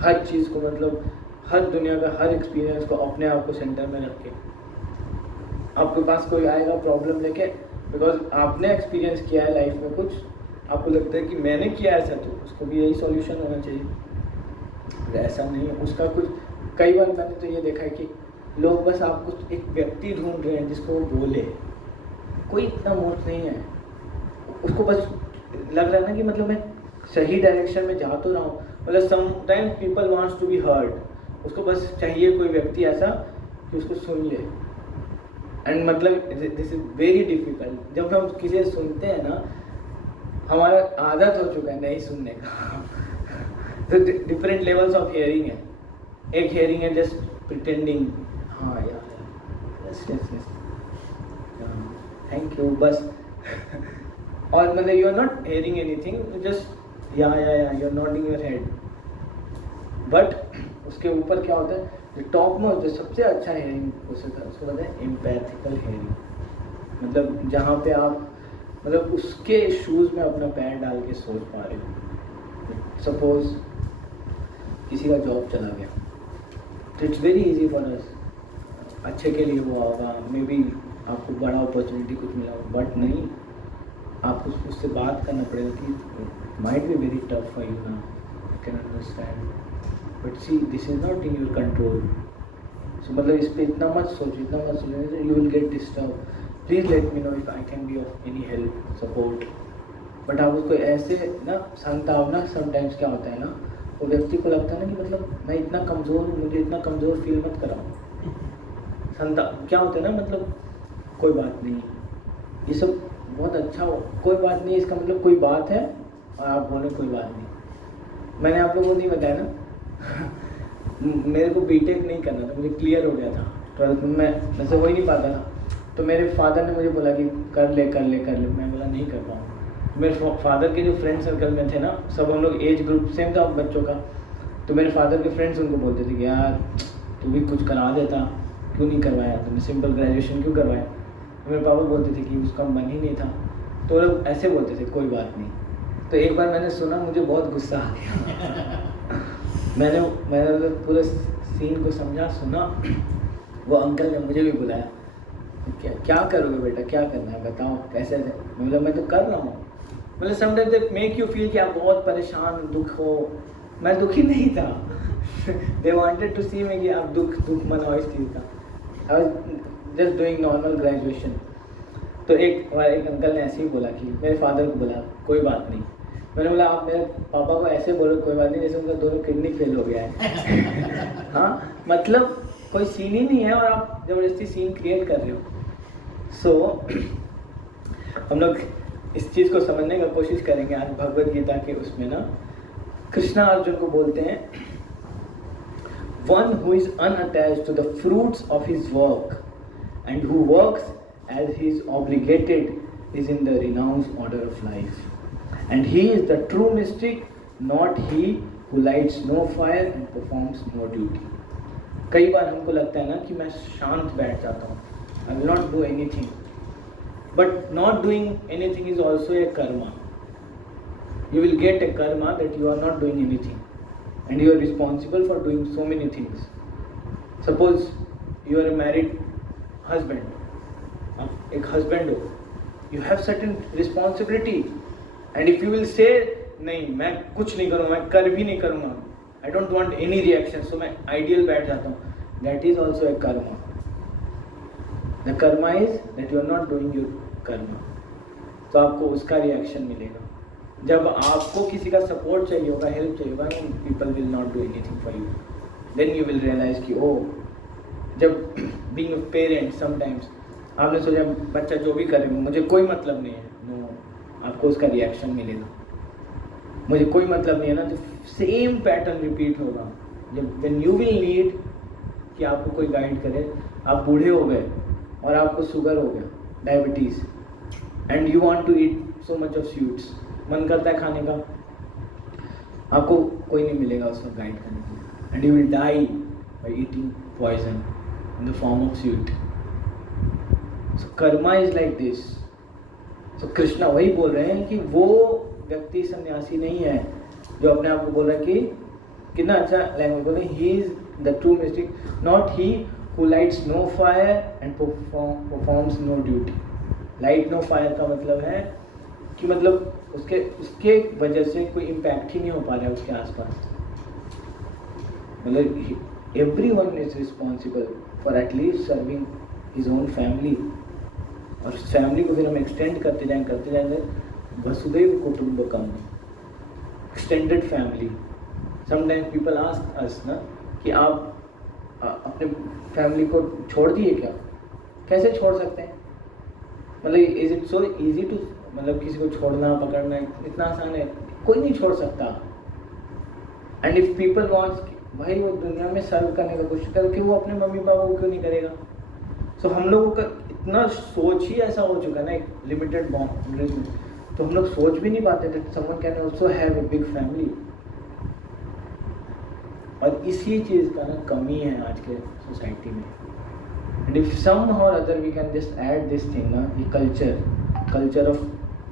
हर चीज़ को मतलब हर दुनिया का हर एक्सपीरियंस को अपने आप को सेंटर में रख के, आपके पास कोई आएगा प्रॉब्लम लेके, बिकॉज आपने एक्सपीरियंस किया है लाइफ में कुछ, आपको लगता है कि मैंने किया ऐसा, तो उसको भी यही सॉल्यूशन होना चाहिए। ऐसा नहीं है उसका कुछ। कई बार मैंने तो ये देखा है कि लोग बस आपको एक व्यक्ति ढूंढ रहे हैं जिसको वो बोले। कोई इतना मूर्ख नहीं है, उसको बस लग रहा है ना कि मतलब मैं सही डायरेक्शन में जा तो रहा हूँ। मतलब sometimes people wants to be heard. उसको बस चाहिए कोई व्यक्ति ऐसा कि उसको सुन ले। एंड मतलब दिस इज वेरी डिफिकल्ट। जब हम किसी से सुनते हैं ना, हमारा आदत हो चुका है नहीं सुनने का। तो डिफरेंट लेवल्स ऑफ हियरिंग है। एक हियरिंग है जस्ट प्रिटेंडिंग, हाँ यार yes yes yes thank you बस। और मतलब you are not hearing anything, just या you are nodding your head. But उसके ऊपर क्या होता है, जो टॉप मोस्ट जो सबसे अच्छा हियरिंग उसको कहते हैं एम्पैथिकल हियरिंग। मतलब जहाँ पे आप मतलब उसके शूज़ में अपना पैर डाल के सोच पा रहे हो। सपोज किसी का जॉब चला गया, तो it's very easy for us, अच्छे के लिए हुआ होगा, मे बी आपको बड़ा अपॉर्चुनिटी कुछ मिला हो, बट नहीं, आपको उससे बात करना पड़ेगा कि might be very tough for you ना, I can understand, but see this is not in your control. So मतलब इस पर इतना मत सोचो, you will get disturb. Please let me know if I can be of any help support. But आप उसको ऐसे ना सांत्वना, समटाइम्स क्या होता है ना, वो व्यक्ति को लगता है ना कि मतलब मैं इतना कमज़ोर हूँ, मुझे इतना कमज़ोर फील मत कराओ। क्या होता है ना, मतलब कोई बात नहीं, ये सब बहुत अच्छा हो, कोई बात नहीं, इसका मतलब कोई बात है और आप बोले कोई बात नहीं। मैंने आप लोगों को नहीं बताया ना, मेरे को बीटेक नहीं करना था, मुझे क्लियर हो गया था 12th में, मैं से हो ही नहीं पाता था। तो मेरे फादर ने मुझे बोला कि कर ले। मैं बोला नहीं कर पाऊँ। मेरे फादर के जो फ्रेंड सर्कल में थे ना, सब हम लोग एज ग्रुप सेम था बच्चों का। तो मेरे फादर के फ्रेंड्स उनको बोलते थे कि यार तू भी कुछ करा देता, क्यों नहीं करवाया, तुमने सिंपल ग्रेजुएशन क्यों करवाया। तो मेरे पापा बोलते थे कि उसका मन ही नहीं था। तो लोग ऐसे बोलते थे कोई बात नहीं। तो एक बार मैंने सुना, मुझे बहुत गुस्सा आ गया। मैंने पूरे सीन को समझा, सुना। वो अंकल ने मुझे भी बुलाया, क्या करोगे बेटा, क्या करना है बताओ, कैसे है। मतलब मैं तो कर रहा हूँ। मतलब sometimes they make you feel कि आप बहुत परेशान, दुख हो। मैं दुखी नहीं था। दे वांटेड टू सी मी कि आप दुख मनाओ इस चीज़ का। I was just doing normal graduation. तो एक अंकल ने ऐसे ही बोला कि मेरे फादर को बोला कोई बात नहीं। मैंने बोला आप मेरे पापा को ऐसे बोलो कोई बात नहीं, जैसे उनका दोनों किडनी फेल हो गया है। हाँ, मतलब कोई सीन ही नहीं है और आप ज़बरदस्ती सीन क्रिएट कर रहे हो। सो हम लोग इस चीज़ को समझने का कोशिश करेंगे आज भगवद गीता के उसमें ना। कृष्णा अर्जुन को बोलते हैं, one who is unattached to the fruits of his work and who works as he is obligated is in the renounced order of life, and he is the true mystic, not he who lights no fire and performs no duty. कई बार हमको लगता है ना कि मैं शांत बैठ जाता हूँ, I will not do anything, but not doing anything is also a karma. You will get a karma that you are not doing anything and you are responsible for doing so many things. Suppose you are a married husband, एक हस्बैंड हो, you have certain responsibility, and if you will say नहीं मैं कुछ नहीं करूँगा, मैं कर भी नहीं करूँगा, I don't want any reaction, so मैं आइडियल बैठ जाता हूँ, that is also a karma. The karma is that you are not doing your karma, तो आपको उसका रिएक्शन मिलेगा। जब आपको किसी का सपोर्ट चाहिए होगा, हेल्प चाहिए होगा, people will not do anything for you, then you will realize कि ओ, जब बीइंग अ पेरेंट समटाइम्स आपने सोचा बच्चा जो भी करे मुझे कोई मतलब नहीं है, नो, आपको उसका रिएक्शन मिलेगा। मुझे कोई मतलब नहीं है ना, जो सेम पैटर्न रिपीट होगा। जब व्हेन यू विल नीड कि आपको कोई गाइड करे, आप बूढ़े हो गए और आपको शुगर हो गया, diabetes, and you want to eat so much of sweets, मन करता है खाने का, आपको कोई नहीं मिलेगा उसको गाइड करने के लिए, and you will die by eating poison in the form of sweet. So karma is like this. So Krishna वही बोल रहे हैं कि वो व्यक्ति सन्यासी नहीं है जो अपने आप को बोल रहा है कि कितना अच्छा लैंग्वेज बोल रहे हैं, he is the true mystic, not he who lights no fire and performs no duty. Light no fire का मतलब है कि मतलब उसके वजह से कोई इम्पैक्ट ही नहीं हो पा रहा है उसके आसपास। मतलब everyone is responsible for at least serving his own family, और फैमिली को फिर हम एक्सटेंड करते जाएंगे वसुदैव कुटुंबकम, extended family. Sometimes people ask us ना कि आप अपने फैमिली को छोड़ दिए क्या? कैसे छोड़ सकते हैं? मतलब is it so easy to, मतलब किसी को छोड़ना पकड़ना इतना आसान है? कोई नहीं छोड़ सकता। एंड इफ पीपल वांट्स, भाई वो दुनिया में सर्व करने का कोशिश कर, कि वो अपने मम्मी पापा को क्यों नहीं करेगा? सो हम लोगों का इतना सोच ही ऐसा हो चुका है ना, एक लिमिटेड बाउंड्रीज में, तो हम लोग सोच भी नहीं पाते that someone can also have a big family. और इसी चीज़ का ना कमी है आज के सोसाइटी में। And if somehow or other we can just add this thing ना, ये कल्चर ऑफ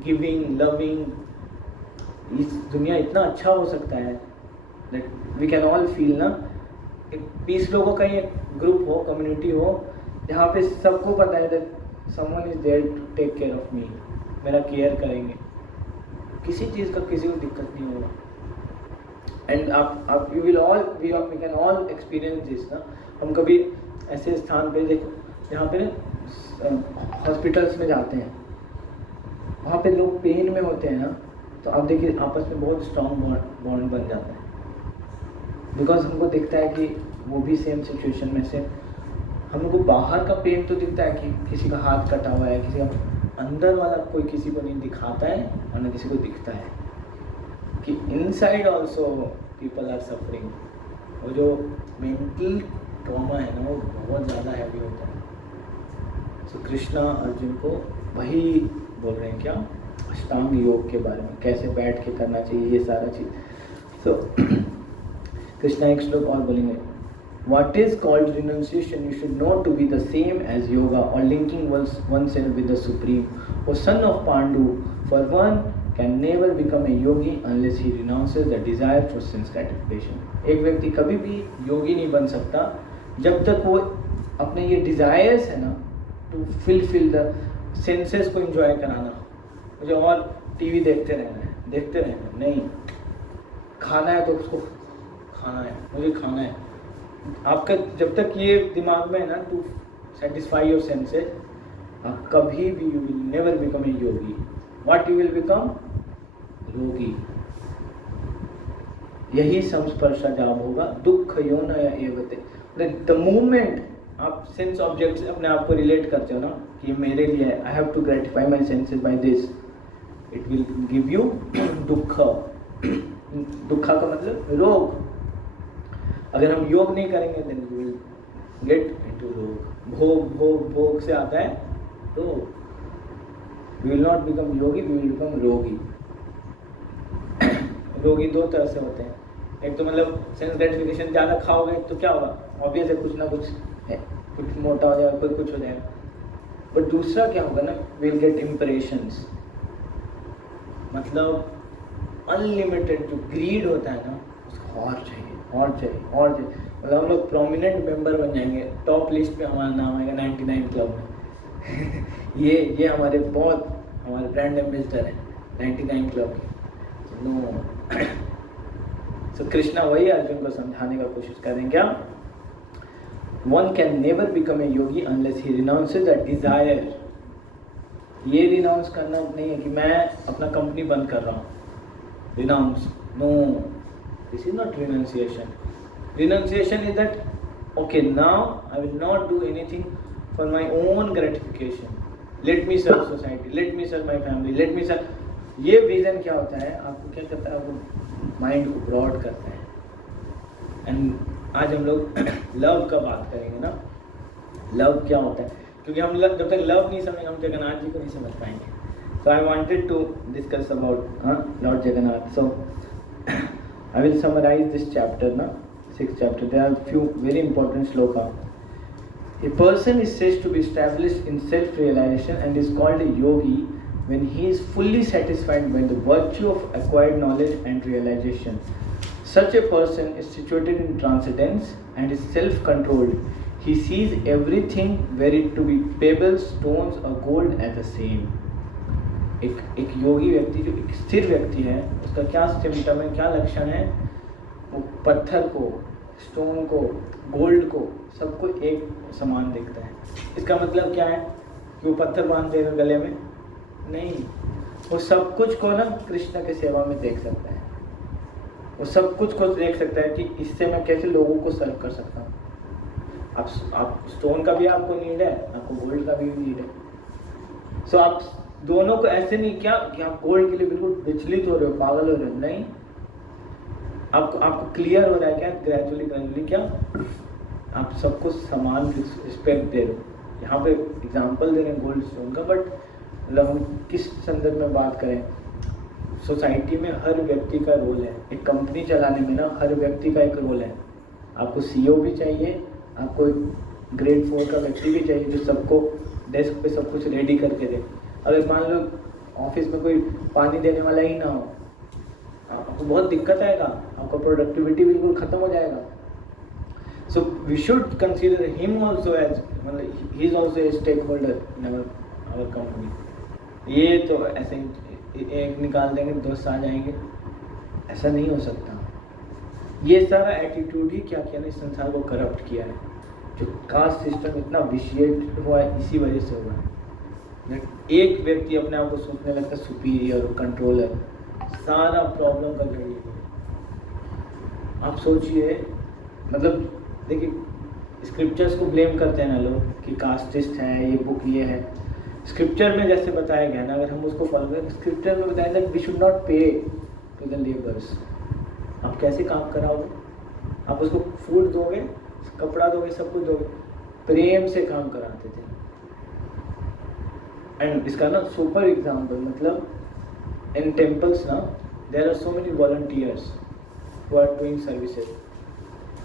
गिविंग, लविंग, इस दुनिया इतना अच्छा हो सकता है that we can all feel ना, 20 लोगों का ही ग्रुप हो, कम्युनिटी हो, जहाँ पे सबको पता है that someone is there to take care of me, मेरा केयर करेंगे, किसी चीज़ का किसी को दिक्कत नहीं होगा। एंड आप you will all we can all experience this ना। हम कभी ऐसे स्थान पे देखो जहाँ पे ना हॉस्पिटल्स में जाते हैं, वहाँ पे लोग पेन में होते हैं ना, तो आप देखिए आपस में बहुत स्ट्रॉन्ग बॉन्ड बन जाता है, बिकॉज हमको दिखता है कि वो भी सेम सिचुएशन में से। हमको बाहर का पेन तो दिखता है कि किसी का हाथ कटा हुआ है, किसी का, अंदर वाला कोई किसी को नहीं दिखाता है और न किसी को दिखता है कि inside also people are suffering. वो जो मेंटल ट्रॉमा है ना, वो बहुत ज़्यादा हैवी होता है। सो कृष्णा अर्जुन को वही बोल रहे हैं, क्या अष्टांग योग के बारे में, कैसे बैठ के करना चाहिए ये सारा चीज़। सो कृष्णा एक श्लोक और बोलेंगे, What is called renunciation you should know to be the same as yoga or linking oneself with the Supreme. O son of Pandu, for one can never become a yogi unless he renounces the desire for sense gratification. एक व्यक्ति कभी भी योगी नहीं बन सकता जब तक वो अपने ये डिज़ायर्स है ना, टू फिल द सेंसेस को एंजॉय कराना, मुझे और टीवी देखते रहना नहीं, खाना है तो उसको खाना है, मुझे खाना है। आपका जब तक ये दिमाग में है ना, टू सेटिस्फाई योर सेंसेस, आप कभी भी you will never become a yogi. What you will become? Yogi. यही संस्पर्शा जाब होगा, दुख यो न एवते। द मोमेंट आप सेंस ऑब्जेक्ट से अपने आप को रिलेट करते हो ना कि ये मेरे लिए है, I have to gratify my senses by this, it will give you दुख। दुखा का मतलब रोग। अगर हम योग नहीं करेंगे then we will get into rog. भोग से आता है रोग। We will not become yogi, we will become rogi. रोगी दो तरह से होते हैं, एक तो मतलब सेंस ग्रेटिफिकेशन ज़्यादा खाओगे तो क्या होगा, ऑब्वियस है, कुछ ना कुछ है, कुछ मोटा हो जाएगा, कोई कुछ हो जाएगा। बट दूसरा क्या होगा ना, वी विल गेट इम्प्रेशंस, मतलब अनलिमिटेड जो ग्रीड होता है ना, उसको और चाहिए। मतलब हम लोग प्रोमिनेंट मेंबर बन जाएंगे, टॉप लिस्ट पे हमारा नाम आएगा 99 क्लब में। ये हमारे ब्रांड एम्बेसडर हैं 99 क्लब के। नो। सो कृष्णा वही अर्जुन को समझाने का कोशिश करें, क्या one can never become a Yogi unless he renounces that desire. ये रिनाउंस करना नहीं है कि मैं अपना कंपनी बंद कर रहा हूँ, renounce, no, this is not renunciation. Renunciation is that, okay, now I will not do anything for my own gratification. Let me serve society, let me serve my family, let me serve. ये विजन क्या होता है, आपको क्या करता है, आपको माइंड को ब्रॉड करता है। एंड आज हम लोग लव का बात करेंगे ना, लव क्या होता है, क्योंकि हम जब तक लव नहीं समझेंगे हम जगन्नाथ जी को नहीं समझ पाएंगे। So I wanted to discuss about Lord Jagannath. So I will summarize this chapter, na, 6th chapter. There are few very important sloka. A person is said to be established in self-realization and is called a yogi when he is fully satisfied by the virtue of acquired knowledge and realization. Such a person is situated in transcendence and is self-controlled. He sees everything were it to be pebbles, stones or gold as the same. एक योगी व्यक्ति, जो एक स्थिर व्यक्ति है, उसका क्या सिम्टम है, क्या लक्षण है, वो पत्थर को, स्टोन को, गोल्ड को, सबको एक समान देखता है। इसका मतलब क्या है कि वो पत्थर बांध देगा गले में? नहीं, वो सब कुछ को ना कृष्ण के सेवा में देख सकता है। वो सब कुछ को देख सकता है कि इससे मैं कैसे लोगों को सर्व कर सकता हूँ। आप स्टोन का भी आपको नीड है, आपको गोल्ड का भी नीड है। सो आप दोनों को ऐसे नहीं क्या कि आप गोल्ड के लिए बिल्कुल विचलित हो रहे हो, पागल हो रहे हो, नहीं। आपको क्लियर हो रहा है क्या ग्रेजुअली क्या आप सबको समान रिस्पेक्ट दे रहे हो। यहाँ पे एग्जांपल दे रहे हैं गोल्ड स्टोन का, बट मतलब हम किस संदर्भ में बात करें, सोसाइटी में हर व्यक्ति का रोल है। एक कंपनी चलाने में ना हर व्यक्ति का एक रोल है। आपको सीईओ भी चाहिए, आपको एक ग्रेड 4 का व्यक्ति भी चाहिए जो सबको डेस्क पे सब कुछ रेडी करके दे। अगर मान लो ऑफिस में कोई पानी देने वाला ही ना हो, आपको बहुत दिक्कत आएगा, आपका प्रोडक्टिविटी बिल्कुल ख़त्म हो जाएगा। So we should consider him also as, मतलब he is also a stakeholder in our company. ये तो ऐसे ही एक निकाल देंगे, दोस्त आ जाएंगे, ऐसा नहीं हो सकता। ये सारा एटीट्यूड ही क्या किया ना, इस संसार को करप्ट किया है। जो कास्ट सिस्टम इतना विशिएट हुआ है, इसी वजह से हुआ है। एक व्यक्ति अपने आप को सोचने लगता है सुपीरियर और कंट्रोलर, सारा प्रॉब्लम का जड़ ये है। आप सोचिए, मतलब देखिए स्क्रिप्चर्स को ब्लेम करते हैं ना लोग कि कास्टिस्ट है, ये बुक ये है। स्क्रिप्चर में जैसे बताया गया ना, अगर हम उसको फॉलो करें, स्क्रिप्चर में बताया दैट वी शुड नॉट पे टू द लेबर्स। आप कैसे काम कराओगे? आप उसको फूड दोगे, कपड़ा दोगे, सब कुछ दोगे, प्रेम से काम कराते थे। एंड इसका ना सुपर एग्जाम्पल, मतलब इन टेम्पल्स ना there are so many volunteers who are doing services,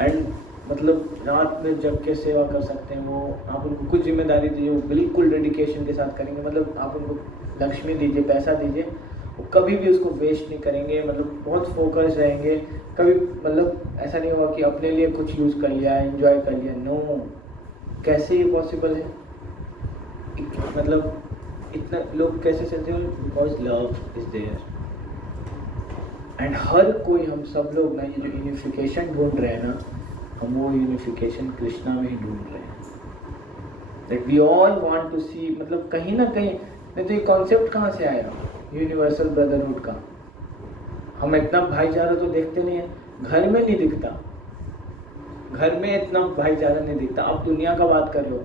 and मतलब रात में जग के सेवा कर सकते हैं वो। आप उनको कुछ जिम्मेदारी दीजिए, वो बिल्कुल डेडिकेशन के साथ करेंगे। मतलब आप उनको लक्ष्मी दीजिए, पैसा दीजिए, वो कभी भी उसको वेस्ट नहीं करेंगे, मतलब बहुत फोकस रहेंगे। कभी मतलब ऐसा नहीं होगा कि अपने लिए कुछ यूज़ कर लिया, एंजॉय कर लिया। नो, कैसे ये पॉसिबल है? मतलब इतना लोग कैसे चलते हैं? Because love is there. And हर कोई, हम सब लोग ना, ये जो यूनिफिकेशन ढूंढ रहे हैं ना, हम वो यूनिफिकेशन कृष्णा में ही ढूंढ रहे हैं। That we all want to see, मतलब कहीं ना कहीं। नहीं तो ये कॉन्सेप्ट कहाँ से आया यूनिवर्सल ब्रदरहुड का? हम इतना भाईचारा तो देखते नहीं है, घर में नहीं दिखता, घर में इतना भाईचारा नहीं दिखता। आप दुनिया का बात कर रहे हो,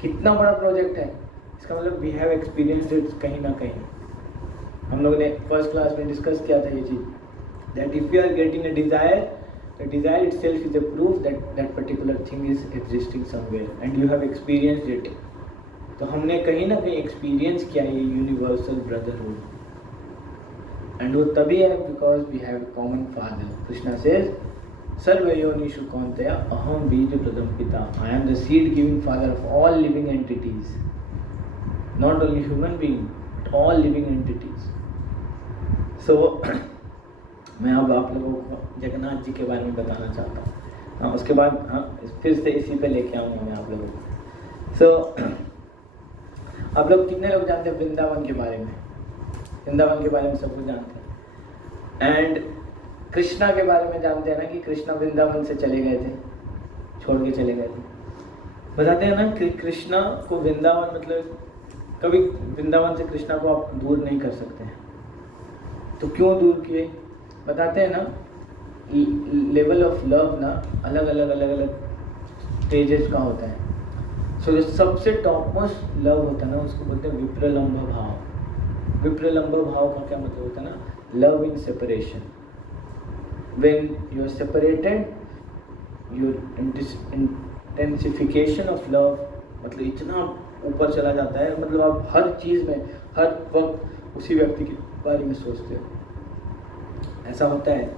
कितना बड़ा प्रोजेक्ट है। इसका मतलब वी हैव एक्सपीरियंस्ड इट कहीं ना कहीं। हम लोगों ने फर्स्ट क्लास में डिस्कस किया था ये चीज़, that if you are getting a desire, the desire itself is a proof that that particular thing is existing somewhere and you have experienced it. तो हमने कहीं ना कहीं एक्सपीरियंस किया ये यूनिवर्सल ब्रदरहुड, एंड वो तभी है because we have a common father. Krishna says सर्वयोनिषु कौन्तेय अहम बीज प्रदम पिता। I am the seed giving father of all living entities, not only human being but all living entities. So मैं अब आप लोगों को जगन्नाथ जी के बारे में बताना चाहता हूँ। हाँ, उसके बाद हाँ फिर से इसी पे लेके आऊँगा मैं आप लोगों को। So आप लोग कितने लोग जानते हैं वृंदावन के बारे में? वृंदावन के बारे में सब कुछ जानते हैं। एंड कृष्णा के बारे में जानते हैं ना कि कृष्णा वृंदावन से चले गए थे, छोड़ के चले गए थे। बताते हैं ना कि कृष्णा को वृंदावन, मतलब कभी वृंदावन से कृष्णा को आप दूर नहीं कर सकते हैं। तो क्यों दूर किए? बताते हैं ना, लेवल ऑफ लव ना अलग अलग स्टेजेस का होता है। सो जो सबसे टॉप मोस्ट लव होता है ना, उसको बोलते हैं विप्रलंब भाव। विप्रलंब भाव का क्या मतलब होता है ना, love in separation. When you are separated, your intensification of love, मतलब इतना ऊपर चला जाता है, मतलब आप हर चीज़ में हर वक्त उसी व्यक्ति के बारे में सोचते हो. ऐसा होता है,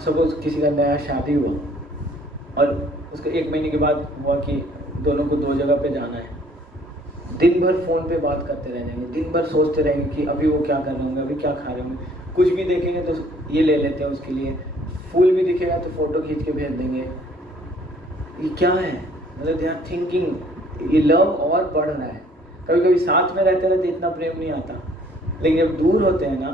सपोज किसी का नया शादी हुआ और उसके 1 महीने के बाद हुआ कि दोनों को 2 जगह पे जाना है. दिन भर फ़ोन पे बात करते रहेंगे, दिन भर सोचते रहेंगे कि अभी वो क्या कर रहे होंगे, अभी क्या खा रहे होंगे. कुछ भी देखेंगे तो ये ले लेते हैं उसके लिए, फूल भी दिखेगा तो फ़ोटो खींच के भेज देंगे. ये क्या है, मतलब दे आर थिंकिंग, ये लव और बढ़ रहा है. कभी कभी साथ में रहते रहते इतना प्रेम नहीं आता, लेकिन जब दूर होते हैं ना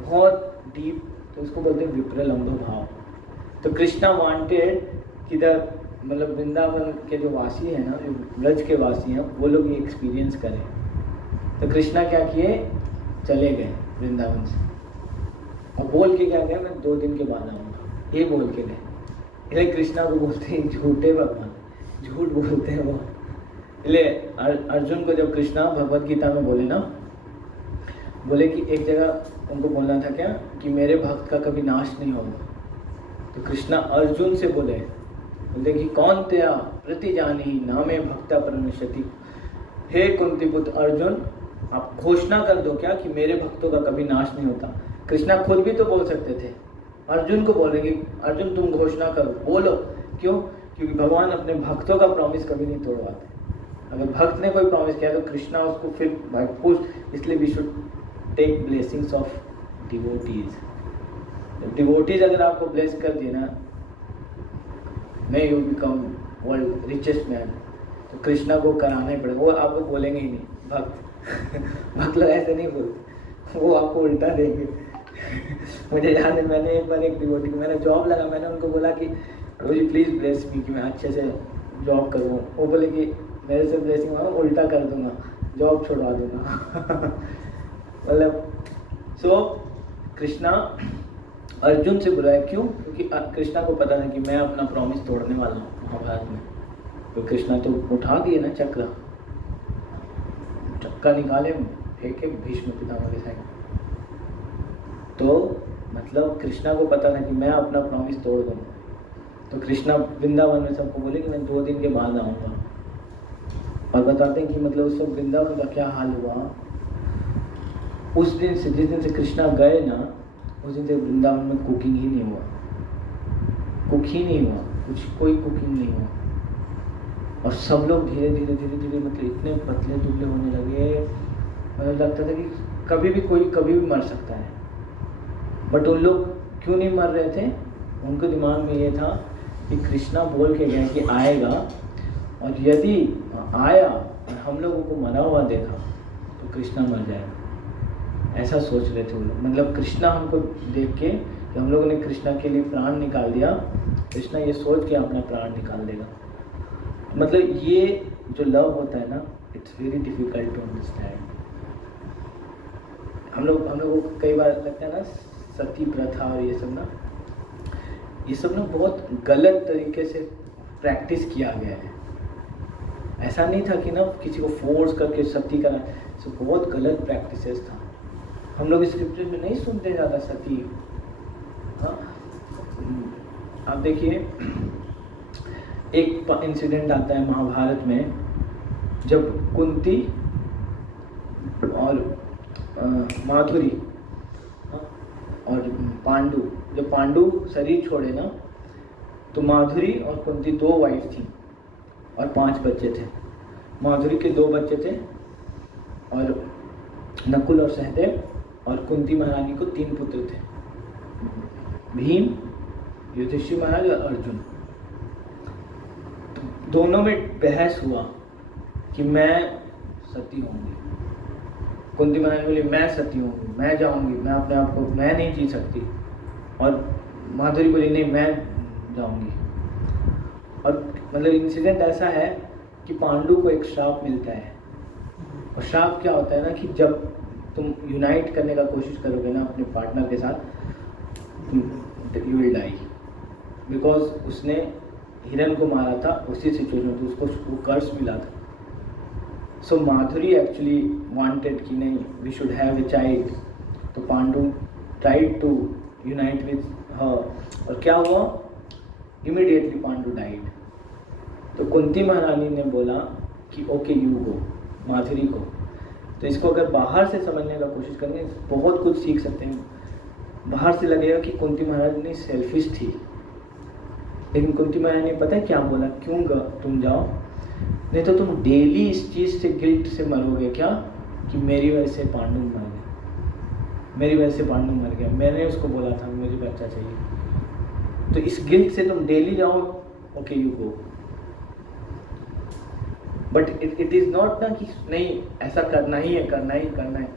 बहुत डीप, तो उसको बोलते हैं विप्रलंब भाव. तो कृष्णा वांटेड कि मतलब वृंदावन के जो वासी हैं ना, जो ब्रज के वासी हैं, वो लोग ये एक्सपीरियंस करें. तो कृष्णा क्या किए, चले गए वृंदावन से और बोल के क्या गए, मैं 2 दिन के बाद आऊँगा, ये बोल के गए. इसलिए कृष्णा को बोलते हैं झूठे भगवान, झूठ बोलते हैं वो. इसलिए अर्जुन को जब कृष्णा भगवत गीता में बोले ना, बोले कि एक जगह उनको बोलना था क्या कि मेरे भक्त का कभी नाश नहीं होगा. तो कृष्णा अर्जुन से बोले कि कौन तेरा प्रति जानी नामे भक्ता प्रणश्यति. हे कुंती पुत्र अर्जुन, आप घोषणा कर दो क्या कि मेरे भक्तों का कभी नाश नहीं होता. कृष्णा खुद भी तो बोल सकते थे, अर्जुन को बोलेंगे अर्जुन तुम घोषणा करो, बोलो. क्यों? क्योंकि भगवान अपने भक्तों का प्रॉमिस कभी नहीं तोड़वाते. अगर भक्त ने कोई प्रॉमिस किया तो कृष्णा उसको फिर भाई पुश. इसलिए we should take blessings of devotees. Devotees अगर आपको ब्लेस कर दिए ना, may you become world richest man, तो कृष्णा को कराना ही पड़ेगा. वो आपको बोलेंगे ही नहीं भक्त. भक्त लोग ऐसे नहीं बोलते, वो आपको उल्टा देंगे. मुझे याद है, मैंने एक बार एक डिवोटी को, मैंने जॉब लगा, मैंने उनको बोला कि रोजी प्लीज़ ब्लेस मी कि मैं अच्छे से जॉब करूँ. वो बोले कि मेरे से ब्लेसिंग मांगो, उल्टा कर दूंगा, जॉब छुड़वा दूंगा. मतलब सो कृष्णा अर्जुन से बुलाया. क्यों? क्योंकि कृष्णा को पता था कि मैं अपना प्रॉमिस तोड़ने वाला हूँ महाभारत में. तो कृष्णा तो उठा दिए ना चक्का निकाले, फेंके भीष्म पितामह के साइड. तो मतलब कृष्णा को पता था कि मैं अपना प्रॉमिस तोड़ दूँगा. तो कृष्णा वृंदावन में सबको बोले कि मैं 2 दिन के बाद आऊँगा. और बताते हैं कि मतलब उस सब वृंदावन का क्या हाल हुआ. उस दिन से, जिस दिन से कृष्णा गए ना, उस दिन से वृंदावन में कुकिंग ही नहीं हुआ. कुक ही नहीं हुआ, कोई कुकिंग नहीं हुआ. और सब लोग धीरे धीरे मतलब इतने पतले दुबले होने लगे, मतलब लगता था कि कभी भी कोई कभी भी मर सकता है. बट उन लोग क्यों नहीं मर रहे थे? उनके दिमाग में ये था कि कृष्णा बोल के गए कि आएगा, और यदि आया और हम लोगों को मरा हुआ देखा तो कृष्णा मर जाएगा. ऐसा सोच रहे थे वो लोग. मतलब कृष्णा हमको देख के कि हम लोगों ने कृष्णा के लिए प्राण निकाल दिया, कृष्णा ये सोच के अपना प्राण निकाल देगा. मतलब ये जो लव होता है ना, it's very difficult to understand. हम लोगों को कई बार लगता है ना सती प्रथा और ये सब ना बहुत गलत तरीके से प्रैक्टिस किया गया है. ऐसा नहीं था कि ना किसी को फोर्स करके सती करना, सब बहुत गलत प्रैक्टिसेस था. हम लोग स्क्रिप्चर में नहीं सुनते ज़्यादा सती. हाँ, आप देखिए एक इंसिडेंट आता है महाभारत में, जब कुंती और माधुरी और पांडु, जब पांडु शरीर छोड़े ना, तो माधुरी और कुंती 2 वाइफ थी और 5 बच्चे थे. माधुरी के 2 बच्चे थे और नकुल और सहदेव, और कुंती महारानी को 3 पुत्र थे, भीम, युधिष्ठिर महाराज और अर्जुन. तो दोनों में बहस हुआ कि मैं सती होंगी. कुंती महारानी बोली मैं सती होंगी, मैं जाऊंगी, मैं अपने आप को, मैं नहीं जी सकती. और माधुरी बोली नहीं मैं जाऊंगी. और मतलब इंसिडेंट ऐसा है कि पांडु को एक श्राप मिलता है. और श्राप क्या होता है ना कि जब तुम यूनाइट करने का कोशिश करोगे ना अपने पार्टनर के साथ, यू विल डाई. बिकॉज उसने हिरण को मारा था उसी सिचुएशन में, तो उसको कर्स मिला था. सो माधुरी एक्चुअली वांटेड कि नहीं we should have a child, तो Pandu tried to unite with her, और क्या हुआ, इमीडिएटली पांडु डाइड। तो कुंती महारानी ने बोला कि ओके यू गो, माधुरी को। तो इसको अगर बाहर से समझने का कोशिश करेंगे बहुत कुछ सीख सकते हैं। बाहर से लगेगा कि कुंती महारानी सेल्फिश थी, लेकिन कुंती महारानी ने पता है क्या बोला, क्यों तुम जाओ, नहीं तो तुम डेली इस चीज़ से गिल्ट से मरोगे क्या कि मेरी वजह से पांडु मर गया, मेरी वजह से पांडु मर गया, मैंने उसको बोला था मुझे बच्चा चाहिए। तो इस गिल्ट से तुम डेली जाओ, okay you go. But it is not ना कि नहीं ऐसा करना ही है, करना ही करना है।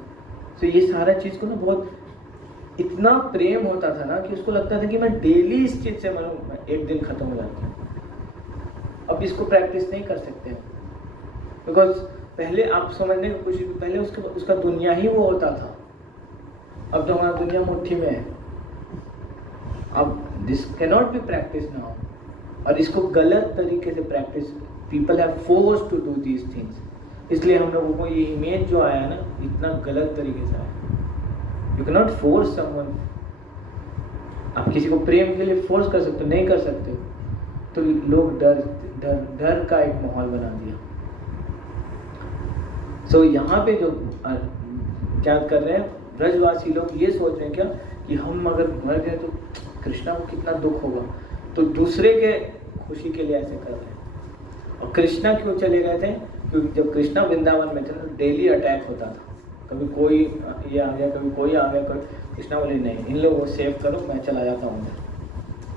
तो ये सारा चीज़ को ना बहुत इतना प्रेम होता था ना कि उसको लगता था कि मैं डेली इस चीज़ से मरूँ, एक दिन ख़त्म हो जाता है। अब इसको प्रैक्टिस नहीं कर सकते हैं बिकॉज पहले आप समझने की कोशिश, पहले उसका दुनिया ही वो होता था। अब तो हमारा दुनिया मुट्ठी में है। अब this can not be practice now, और इसको गलत तरीके से practice, people have forced to do these things, इसलिए हम लोगों को ये इमेज जो आया ना इतना गलत तरीके से आया। You can not force someone, आप किसी को प्रेम के लिए फोर्स कर सकते हो, नहीं कर सकते हो। तो लोग डर डर डर का एक माहौल बना दिया। सो यहाँ पे जो क्या कर रहे हैं ब्रजवासी लोग, ये सोच रहे हैं क्या कि हम अगर मर गए तो कृष्णा को कितना दुख होगा, तो दूसरे के खुशी के लिए ऐसे कर रहे हैं। और कृष्णा क्यों चले गए थे, क्योंकि जब कृष्णा वृंदावन में थे तो डेली अटैक होता था, कभी कोई ये आ गया, कभी कोई आ गया, कृष्णा बोले नहीं इन लोगों को सेव करो, मैं चला जाता हूँ।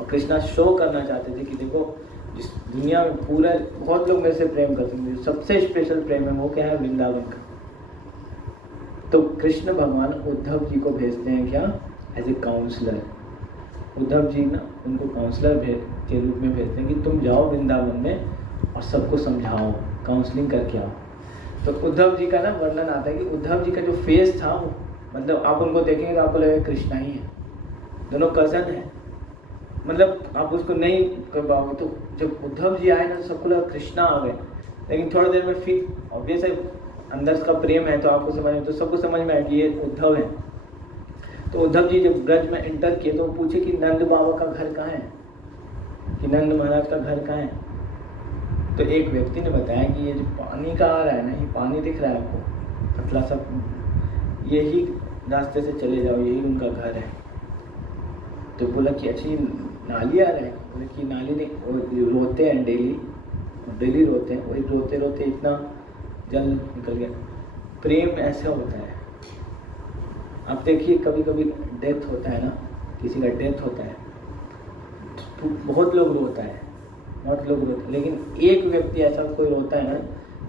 और कृष्णा शो करना चाहते थे कि देखो जिस दुनिया में पूरा बहुत लोग मेरे से प्रेम करते हैं, सबसे स्पेशल प्रेम है वो क्या है, वृंदावन का। तो कृष्ण भगवान उद्धव जी को भेजते हैं क्या, as a counsellor. Uddhav ji ना उनको काउंसलर के रूप में भेजते हैं कि तुम जाओ वृंदावन में और सबको समझाओ, काउंसलिंग करके आओ। तो उद्धव जी का ना वर्णन आता है कि उद्धव जी का जो फेस था वो, मतलब आप उनको देखेंगे तो आपको लगेगा कृष्णा ही है, दोनों कज़न है, मतलब आप उसको नहीं कर पाओगे। तो जब उद्धव जी आए ना तो सबको लगा कृष्णा आ गए, लेकिन थोड़ी देर में फिर ऑब्वियस है अंदर का प्रेम है तो आपको समझ में, तो सबको समझ में आया कि ये उद्धव है। तो उद्धव जी जब ब्रज में एंटर किए तो पूछे कि नंद बाबा का घर कहाँ है, कि नंद महाराज का घर कहाँ है। तो एक व्यक्ति ने बताया कि ये जो पानी का आ रहा है ना, ये पानी दिख रहा है आपको पतला सा, यही रास्ते से चले जाओ, यही उनका घर है। तो बोला कि अच्छी नाली आ रहा है, बोले कि नाली नहीं, वो रोते हैं डेली रोते हैं, वही रोते रोते इतना जल निकल गया। प्रेम ऐसा होता है, आप देखिए कभी कभी डेथ होता है ना, किसी का डेथ होता है तो बहुत लोग रोता है, बहुत लोग रोते हैं, लेकिन एक व्यक्ति ऐसा कोई रोता है ना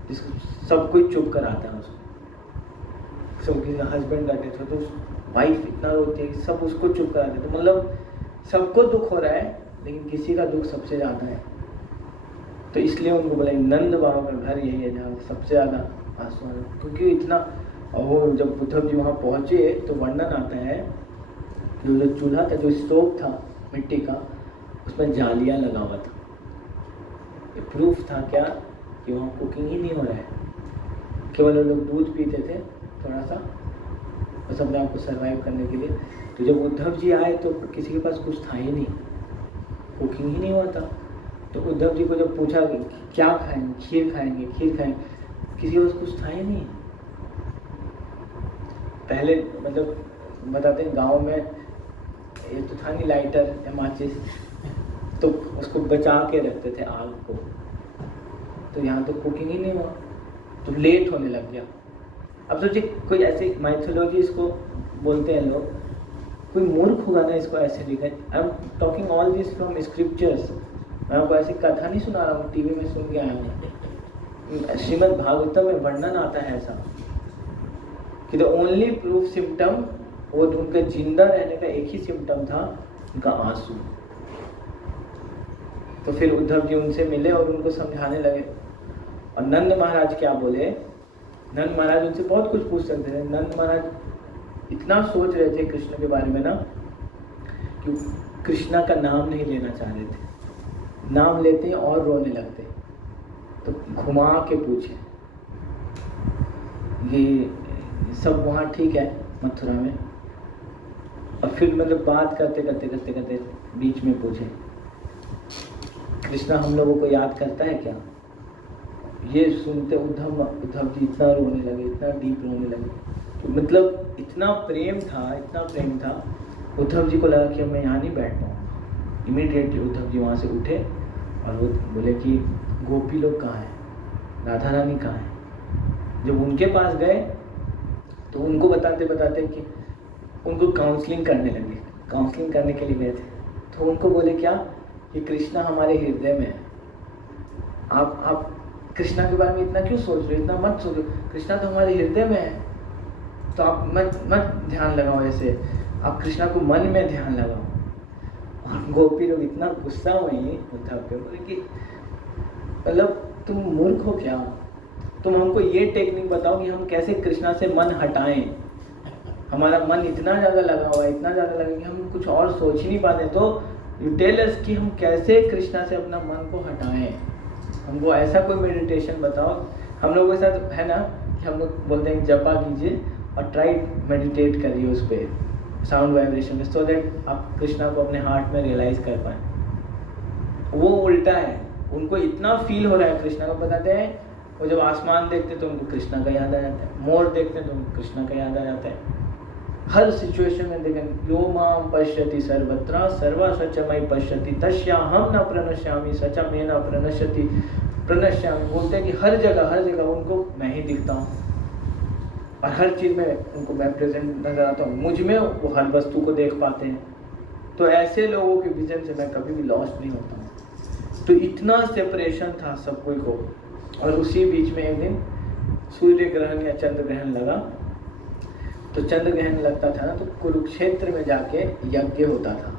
जिसको सब कोई चुप कराता है उसको। सब किसी हस्बैंड का डेथ होता है तो वाइफ इतना रोती है कि सब उसको चुप करा देते, तो मतलब सबको दुख हो रहा है लेकिन किसी का दुख सबसे ज़्यादा है। तो इसलिए उनको बोला नंद बाबा का घर यही है जहाँ सबसे ज़्यादा आंसू आ रहे, क्योंकि इतना। और वो जब उद्धव जी वहाँ पहुँचे तो वर्णन आता है कि जो चूल्हा था, जो स्टोव था मिट्टी का, उसमें जालियाँ लगा हुआ था। ये प्रूफ था क्या कि वहाँ कुकिंग ही नहीं हो रहा है, केवल लोग दूध पीते थे थोड़ा सा बस अपने आप को सर्वाइव करने के लिए। तो जब उद्धव जी आए तो किसी के पास कुछ था ही नहीं, कुकिंग ही नहीं हुआ था। तो उद्धव जी को जब पूछा कि क्या खाएंगे, खीर खाएंगे, किसी के पास कुछ था ही नहीं। पहले मतलब बताते हैं गांव में ये तो था नहीं लाइटर या माचिस, तो उसको बचा के रखते थे आग को। तो यहाँ तो कुकिंग ही नहीं हुआ, तो लेट होने लग गया। अब सोचिए कोई ऐसी माइथोलॉजी इसको बोलते हैं लोग, कोई मूर्ख होगा ना इसको ऐसे लिखा। I am talking all this from scriptures, मैं आपको ऐसी कथा नहीं सुना रहा हूँ, टीवी में सुन के आया हूँ। श्रीमद् भागवतम में वर्णन आता है ऐसा कि द ओनली प्रूफ सिम्टम, वो उनके जिंदा रहने का एक ही सिम्टम था, उनका आंसू। तो फिर उद्धव जी उनसे मिले और उनको समझाने लगे। और नंद महाराज क्या बोले, नंद महाराज उनसे बहुत कुछ पूछ सकते थे। नंद महाराज इतना सोच रहे थे कृष्ण के बारे में ना कि कृष्णा का नाम नहीं लेना चाह रहे थे, नाम लेते और रोने लगते। तो घुमा के पूछे कि सब वहाँ ठीक है मथुरा में। और फिर मतलब बात करते करते बीच में पूछे, कृष्णा हम लोगों को याद करता है क्या? ये सुनते उद्धव जी इतना रोने लगे, इतना डीप रोने लगे। तो मतलब इतना प्रेम था। उद्धव जी को लगा कि मैं यहाँ नहीं बैठ पाऊँगा। इमीडिएटली उद्धव जी वहाँ से उठे और वो बोले कि गोपी लोग कहाँ हैं, राधा रानी कहाँ है। जब उनके पास गए तो उनको बताते कि उनको काउंसलिंग करने लगे। काउंसलिंग करने के लिए गए थे तो उनको बोले क्या कि कृष्णा हमारे हृदय में है। आप कृष्णा के बारे में इतना क्यों सोच रहे हो, इतना मत सोचो, कृष्णा तो हमारे हृदय में है। तो आप मत ध्यान लगाओ ऐसे, आप कृष्णा को मन में ध्यान लगाओ। और गोपी लोग इतना गुस्सा हुई उद्धव पे, बोले कि मतलब तुम मूर्ख हो क्या, तुम हमको ये टेक्निक बताओ कि हम कैसे कृष्णा से मन हटाएं। हमारा मन इतना ज़्यादा लगा हुआ है, इतना ज़्यादा लगा कि हम कुछ और सोच ही नहीं पाते। तो यू टेल अस कि हम कैसे कृष्णा से अपना मन को हटाएं। हमको ऐसा कोई मेडिटेशन बताओ। हम लोगों के साथ है ना कि हम लोग बोलते हैं जपा कीजिए और ट्राई मेडिटेट करिए उस पर साउंड वाइब्रेशन में, सो दैट आप कृष्णा को अपने हार्ट में रियलाइज कर पाए। वो उल्टा है, उनको इतना फील हो रहा है कृष्णा को। बताते हैं वो जब आसमान देखते तो उनको कृष्णा का याद आ जाता है, मोर देखते हैं तो उनको कृष्णा का याद आ जाता है। हर सिचुएशन में देखें, यो माम पश्यति सर्वत्र सर्वा सचमय पश्यति तस्याहम न प्रणश्यामि सच में न प्रणश्यामि। बोलते हैं कि हर जगह उनको मैं ही दिखता हूँ और हर चीज़ में उनको मैं प्रेजेंट नजर आता हूँ। मुझ में वो हर वस्तु को देख पाते हैं। तो ऐसे लोगों के विजन से मैं कभी भी लॉस्ट नहीं होता हूँ। तो इतना सेपरेशन था सब कोई को। और उसी बीच में एक दिन सूर्य ग्रहण या चंद्र ग्रहण लगा। तो चंद्र ग्रहण लगता था ना, तो कुरुक्षेत्र में जाके यज्ञ होता था।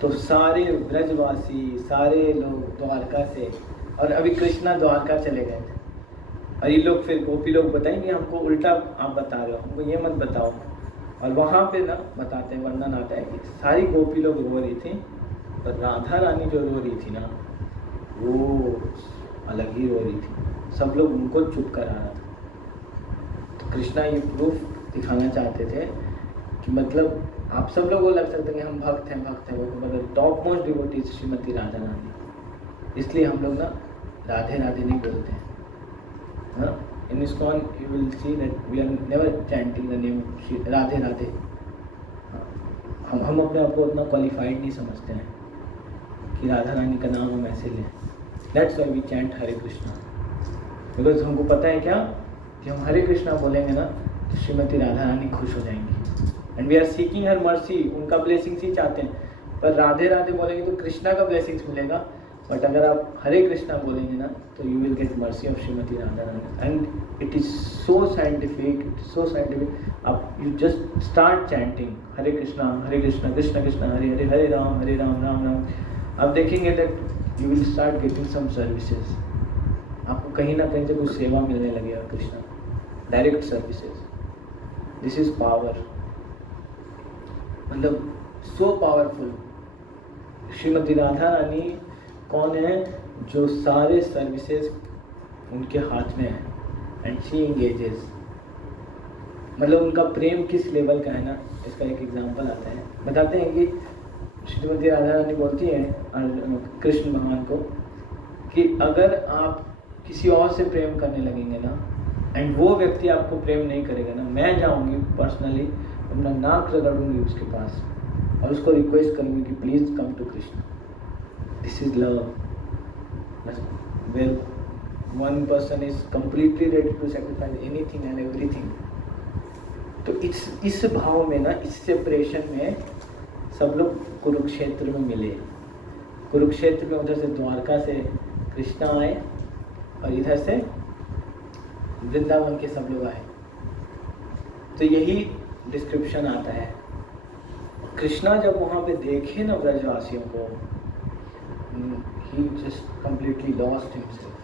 तो सारे ब्रजवासी, सारे लोग द्वारका से, और अभी कृष्णा द्वारका चले गए थे। और ये लोग फिर गोपी लोग बताएंगे हमको उल्टा आप बता रहे हो, हमको ये मत बताओ। और वहाँ पे ना बताते हैं, वर्णन आता है कि सारी गोपी लोग रो रही थी, पर राधा रानी जो रो रही थी ना, वो अलग ही रो रही थी। सब लोग उनको चुप करा रहा था। तो कृष्णा ये प्रूफ दिखाना चाहते थे कि मतलब आप सब लोगों को लग सकता है कि हम भक्त हैं, वो मतलब top most devotees Shrimati Radha Rani. इसलिए हम लोग ना राधे राधे नहीं बोलते हैं। In ISKCON you will see that we are never chanting the name Radhe Radhe. हम अपने आप को उतना क्वालिफाइड नहीं समझते हैं कि राधा रानी का नाम हम ऐसे लें। That's why we chant Hare Krishna, because हमको पता है क्या कि हम हरे कृष्णा बोलेंगे ना तो श्रीमती राधा रानी खुश हो जाएंगी। And we are seeking her mercy, उनका ब्लेसिंग्स ही चाहते हैं। पर राधे राधे बोलेंगे तो कृष्णा का ब्लेसिंग्स मिलेगा। बट अगर आप हरे कृष्णा बोलेंगे ना तो you will get mercy of Shrimati Radha Rani. And it is so scientific. आप you just start chanting Hare Krishna Krishna Krishna Hare Hare, Hare Ram Ram Ram. आप देखेंगे that you will start getting some services. आपको कहीं ना कहीं से कुछ सेवा मिलने लगेगा Krishna, direct services. This is power, मतलब सो पावरफुल। श्रीमती राधा रानी कौन है? जो सारे सर्विसेज उनके हाथ में है एंड शी एंगेजेस। मतलब उनका प्रेम किस लेवल का है ना, इसका एक एग्जांपल आता है। बताते हैं कि श्रीमती राधा रानी बोलती है कृष्ण भगवान को कि अगर आप किसी और से प्रेम करने लगेंगे ना एंड वो व्यक्ति आपको प्रेम नहीं करेगा ना, मैं जाऊंगी पर्सनली, अपना नाक रगड़ूंगी उसके पास और उसको रिक्वेस्ट करूंगी कि please come to Krishna. This is love, where one person is completely ready to sacrifice anything and everything. तो इस भाव में ना, इस सेपरेशन में सब लोग कुरुक्षेत्र में मिले। कुरुक्षेत्र में उधर से द्वारका से कृष्णा आए और इधर से वृंदावन के सब लोग आए। तो यही डिस्क्रिप्शन आता है। कृष्णा जब वहाँ पे देखे ना ब्रजवासियों को, he just completely lost himself।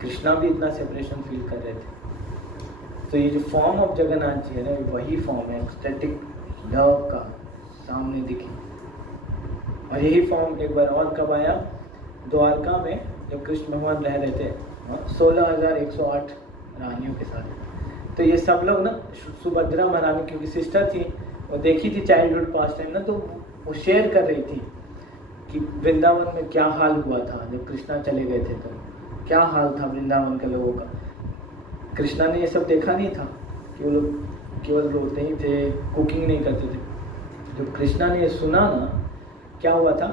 Krishna भी इतना सेपरेशन फील कर रहे थे। तो ये जो फॉर्म ऑफ जगन्नाथ जी है ना, वही फॉर्म है एक्सटेटिक लव का, सामने दिखी। और यही फॉर्म एक बार और कब आया? द्वारका में जब कृष्ण भगवान रह रहे थे। 16,108 रानियों के साथ। तो ये सब लोग ना, सुभद्रा महारानी क्योंकि सिस्टर थी, वो देखी थी चाइल्डहुड पास्ट टाइम ना, तो वो शेयर कर रही थी कि वृंदावन में क्या हाल हुआ था जब कृष्णा चले गए थे, तो क्या हाल था वृंदावन के लोगों का। कृष्णा ने ये सब देखा नहीं था कि वो लोग केवल रोते ही थे, कुकिंग नहीं करते थे। जब कृष्णा ने ये सुना ना, क्या हुआ था,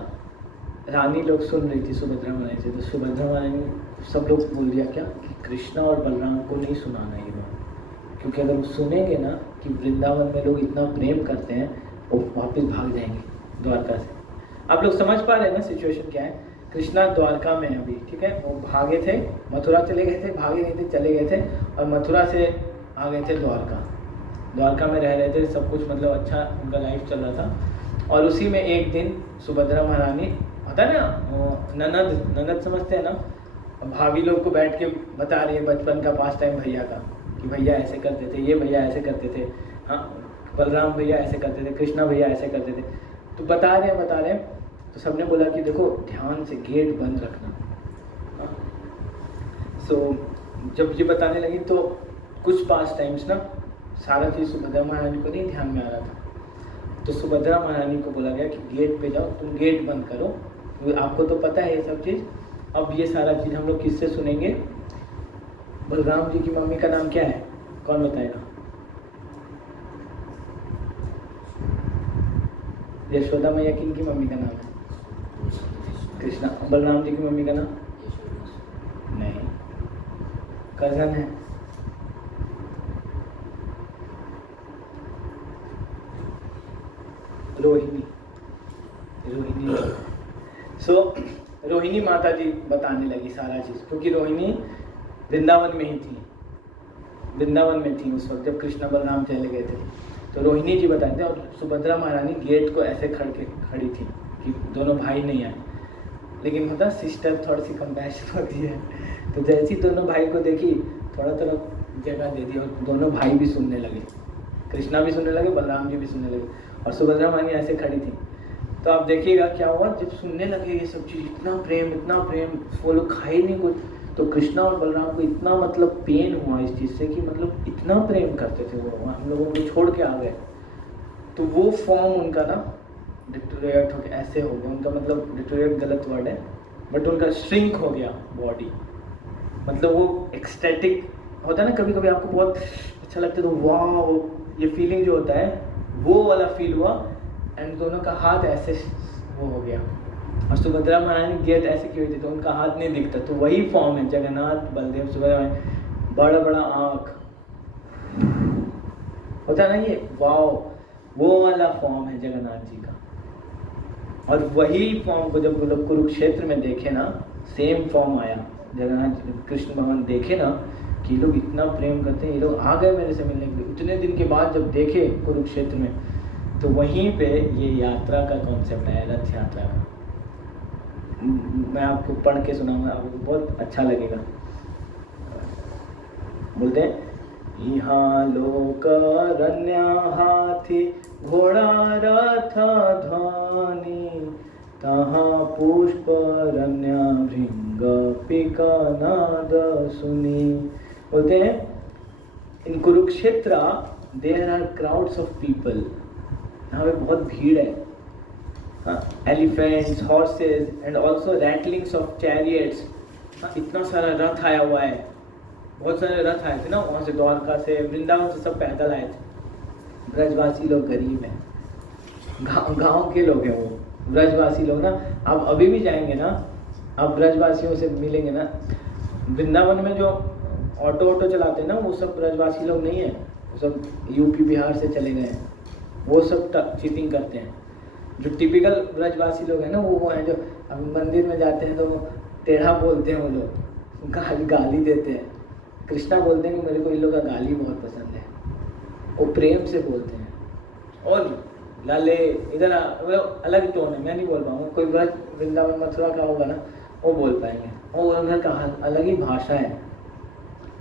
रानी लोग सुन रही थी सुभद्रा महारानी से, तो सुभद्रा महारानी सब लोग बोल दिया क्या कि कृष्णा और बलराम को नहीं सुनाना ये बात, क्योंकि अगर वो सुनेंगे ना कि वृंदावन में लोग इतना प्रेम करते हैं, वो वापस भाग जाएंगे द्वारका से। आप लोग समझ पा रहे हैं ना सिचुएशन क्या है। कृष्णा द्वारका में अभी, ठीक है, वो भागे थे, मथुरा चले गए थे, भागे नहीं थे, चले गए थे, और मथुरा से आ गए थे द्वारका। द्वारका में रह रहे थे, सब कुछ मतलब अच्छा उनका लाइफ चल रहा था। और उसी में एक दिन सुभद्रा महारानी, होता है ना ननद समझते हैं ना, भाभी लोग को बैठ के बता रही है बचपन का पास टाइम भैया का, कि भैया ऐसे करते थे, ये भैया ऐसे करते थे, हाँ बलराम भैया ऐसे करते थे, कृष्णा भैया ऐसे करते थे, तो बता रहे हैं। तो सबने बोला कि देखो ध्यान से गेट बंद रखना। सो जब ये बताने लगी तो कुछ पास टाइम्स ना सारा चीज़ सुभद्रा महारानी को नहीं ध्यान में आ रहा था। तो सुभद्रा महारानी को बोला गया कि गेट पे जाओ, तुम गेट बंद करो, आपको तो पता है ये सब चीज़। अब ये सारा चीज़ हम लोग किससे सुनेंगे? बलराम जी की मम्मी का नाम क्या है, कौन बताएगा? यशोदा मैया किन की मम्मी का नाम है? कृष्णा। बलराम जी की मम्मी का नाम? नहीं, कजन है। रोहिणी। रोहिणी माता जी बताने लगी सारा चीज़, क्योंकि रोहिणी वृंदावन में ही थी, वृंदावन में थी उस वक्त जब कृष्णा बलराम चले गए थे। तो रोहिणी जी बताते थे, और सुभद्रा महारानी गेट को ऐसे खड़ी थी कि दोनों भाई नहीं आए। लेकिन होता सिस्टर थोड़ी सी कंपैशन होती है, तो जैसी दोनों भाई को देखी थोड़ा जगह दे दी, और दोनों भाई भी सुनने लगे, कृष्णा भी सुनने लगे, बलराम जी भी सुनने लगे, और सुभद्रा महारानी ऐसे खड़ी थी। तो आप देखिएगा क्या हुआ, जब सुनने लगे ये सब चीज़, इतना प्रेम, वो लोग खाए नहीं कुछ, तो कृष्णा और बलराम को इतना मतलब पेन हुआ इस चीज़ से कि मतलब इतना प्रेम करते थे वो, हम लोगों को छोड़ के आ गए। तो वो फॉर्म उनका ना डिटोरिएट हो गया, ऐसे हो गया उनका, मतलब डिटोरिएट गलत वर्ड है, बट उनका श्रिंक हो गया बॉडी, मतलब वो एक्सटेटिक होता है ना, कभी कभी आपको बहुत अच्छा लगता है तो वाह, ये फीलिंग जो होता है वो वाला फील हुआ, एंड दोनों का हाथ ऐसे वो हो गया। और सुभद्रा महारानी गेट ऐसे की हुई थी तो उनका हाथ नहीं दिखता, तो वही फॉर्म है जगन्नाथ बलदेव सुभद्रा, बड़ा बड़ा आँख होता है ना, ये वाव, वो वाला फॉर्म है जगन्नाथ जी का। और वही फॉर्म को जब वो लोग कुरुक्षेत्र में देखे ना, सेम फॉर्म आया, जगन्नाथ कृष्ण भगवान देखे ना कि लोग इतना प्रेम करते हैं, ये लोग आ गए मेरे से मिलने के लिए, इतने दिन के बाद जब देखे कुरुक्षेत्र में, तो वहीं पे ये यात्रा का कॉन्सेप्ट है, रथ यात्रा का। मैं आपको पढ़ के सुनाऊंगा, आपको बहुत अच्छा लगेगा। बोलते हैं, यहाँ लोक रण्या हाथी घोड़ा रथ ध्वनि, तहाँ पुष्प रण्या भृंग पिका नाद सुनी। बोलते हैं, in Kurukshetra there are crowds of people, यहाँ पे बहुत भीड़ है, elephants, horses and also rattlings of chariots. इतना सारा रथ आया हुआ है, बहुत सारे रथ आए थे ना वहाँ से, द्वारका से, वृंदावन से, सब पैदल आए थे। ब्रजवासी लोग गरीब हैं, गांव के लोग हैं वो ब्रजवासी लोग ना। आप अभी भी जाएंगे ना, आप ब्रजवासियों से मिलेंगे ना, वृंदावन में जो ऑटो चलाते हैं ना, वो सब ब्रजवासी लोग नहीं है, वो सब यूपी बिहार से चले गए हैं, वो सब चीटिंग करते हैं। जो टिपिकल ब्रजवासी लोग हैं ना, वो हैं जो अब मंदिर में जाते हैं तो टेढ़ा बोलते हैं, वो लोग गाली देते हैं। कृष्णा बोलते हैं कि मेरे को इन लोग का गाली बहुत पसंद है, वो प्रेम से बोलते हैं। और लाले इधर अलग टोन है, मैं नहीं बोल पाऊँगा, कोई ब्रज वृंदावन मथुरा का होगा ना वो बोल पाएंगे, और उधर का अलग ही भाषा है,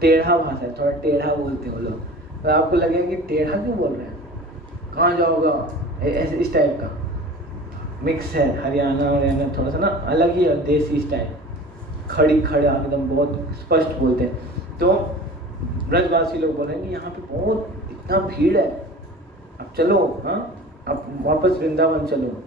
टेढ़ा भाषा है, थोड़ा टेढ़ा बोलते हैं वो लोग। तो आपको लगेगा कि टेढ़ा क्यों बोल रहे हैं, कहाँ जाओगा, ऐसे इस टाइप का मिक्स है, हरियाणा थोड़ा सा ना अलग ही देसी स्टाइल, खड़ा एकदम बहुत स्पष्ट बोलते हैं। तो ब्रजवासी लोग बोलेंगे यहाँ पे बहुत इतना भीड़ है, अब चलो, हाँ अब वापस वृंदावन चलो।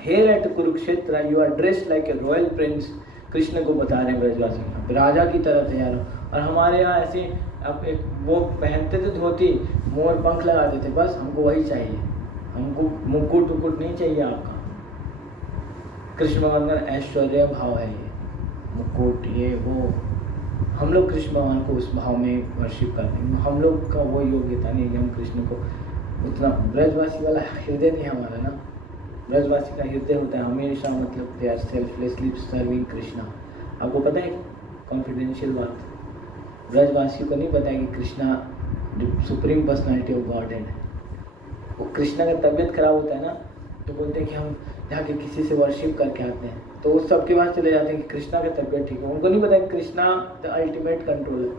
Here at Kurukshetra you are dressed like a royal prince, Krishna को बता रहे हैं ब्रजवासी, अब राजा की तरह तैयार हो। और हमारे यहाँ ऐसे अब एक वो पहनते थे धोती, मोर पंख लगा देते, बस हमको वही चाहिए, हमको मुकुट उकुट नहीं चाहिए आपका। कृष्ण भगवान का ऐश्वर्य भाव है ये, मुकुट ये वो, हम लोग कृष्ण भगवान को उस भाव में वर्शिप करते हैं, हम लोग का वो योग्यता नहीं है, हम कृष्ण को उतना, ब्रजवासी वाला हृदय नहीं हमारा ना। ब्रजवासी का हृदय होता है हमेशा, मतलब they are selflessly serving Krishna. आपको पता है कॉन्फिडेंशियल बात, ब्रजवासी को नहीं पता है कि Krishna supreme personality of God है। वो कृष्णा का तबीयत खराब होता है ना, तो बोलते हैं कि हम जाके किसी से वर्शिप करके आते हैं, तो उस सबके पास चले जाते हैं कि कृष्णा का तबीयत ठीक है। उनको नहीं पता कि कृष्णा द अल्टीमेट कंट्रोलर,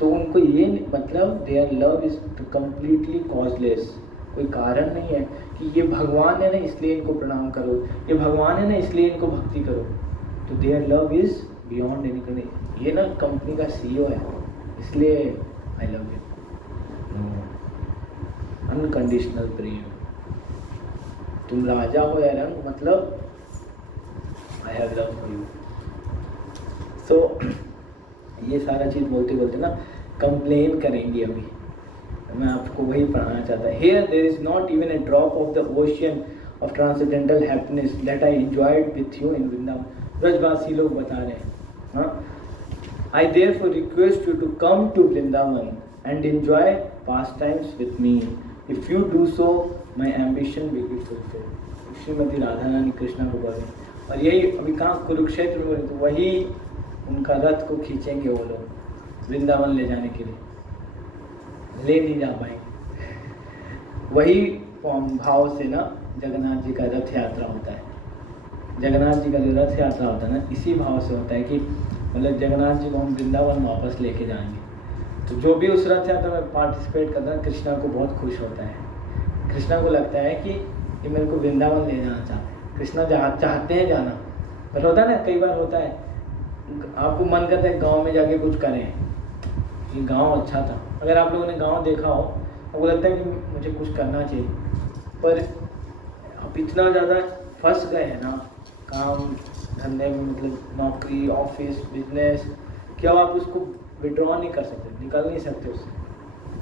तो उनको ये मतलब there love is completely causeless, कोई कारण नहीं है कि ये भगवान है ना इसलिए इनको प्रणाम करो, ये भगवान है ना इसलिए इनको भक्ति करो, तो their love is beyond any condition. ये ना कंपनी का सीईओ है इसलिए आई लव यू, अनकंडीशनल प्रेम। तुम राजा हो या रंग, मतलब I have love for you. So ये सारा चीज़ बोलते बोलते ना कंप्लेन करेंगे अभी, मैं आपको वही पढ़ाना चाहता है। Here there is not even a drop of the ocean of transcendental happiness that I enjoyed with you in Vrindavan. ब्रजवासी लोग बता रहे हैं, हाँ, I therefore request you to come to Vrindavan and enjoy pastimes with me. If you do so, my ambition will be fulfilled. Shrimati Radha रानी कृष्णा को बोले, और यही अभी कहाँ कुरुक्षेत्र में बोले, तो वही उनका रथ को खींचेंगे वो लोग वृंदावन ले जाने के लिए, ले नहीं जा पाएंगे। वही भाव से ना जगन्नाथ जी का रथ यात्रा होता है। जगन्नाथ जी का जो रथ यात्रा होता है ना, इसी भाव से होता है कि मतलब जगन्नाथ जी को हम वृंदावन वापस लेके जाएंगे। तो जो भी उस रथ यात्रा में पार्टिसिपेट करता है, कृष्णा को बहुत खुश होता है। कृष्णा को लगता है कि ये मेरे को वृंदावन ले जाना चाहते हैं, कृष्णा चाहते हैं जाना। पर होता है ना, कई बार होता है आपको मन करता है गाँव में जाके कुछ करें, ये गाँव अच्छा था। अगर आप लोगों ने गांव देखा हो, आपको लगता है कि मुझे कुछ करना चाहिए, पर आप इतना ज़्यादा फंस गए हैं ना काम धंधे में, मतलब नौकरी, ऑफिस, बिजनेस, कि अब आप उसको विड्रॉ नहीं कर सकते, निकल नहीं सकते उससे।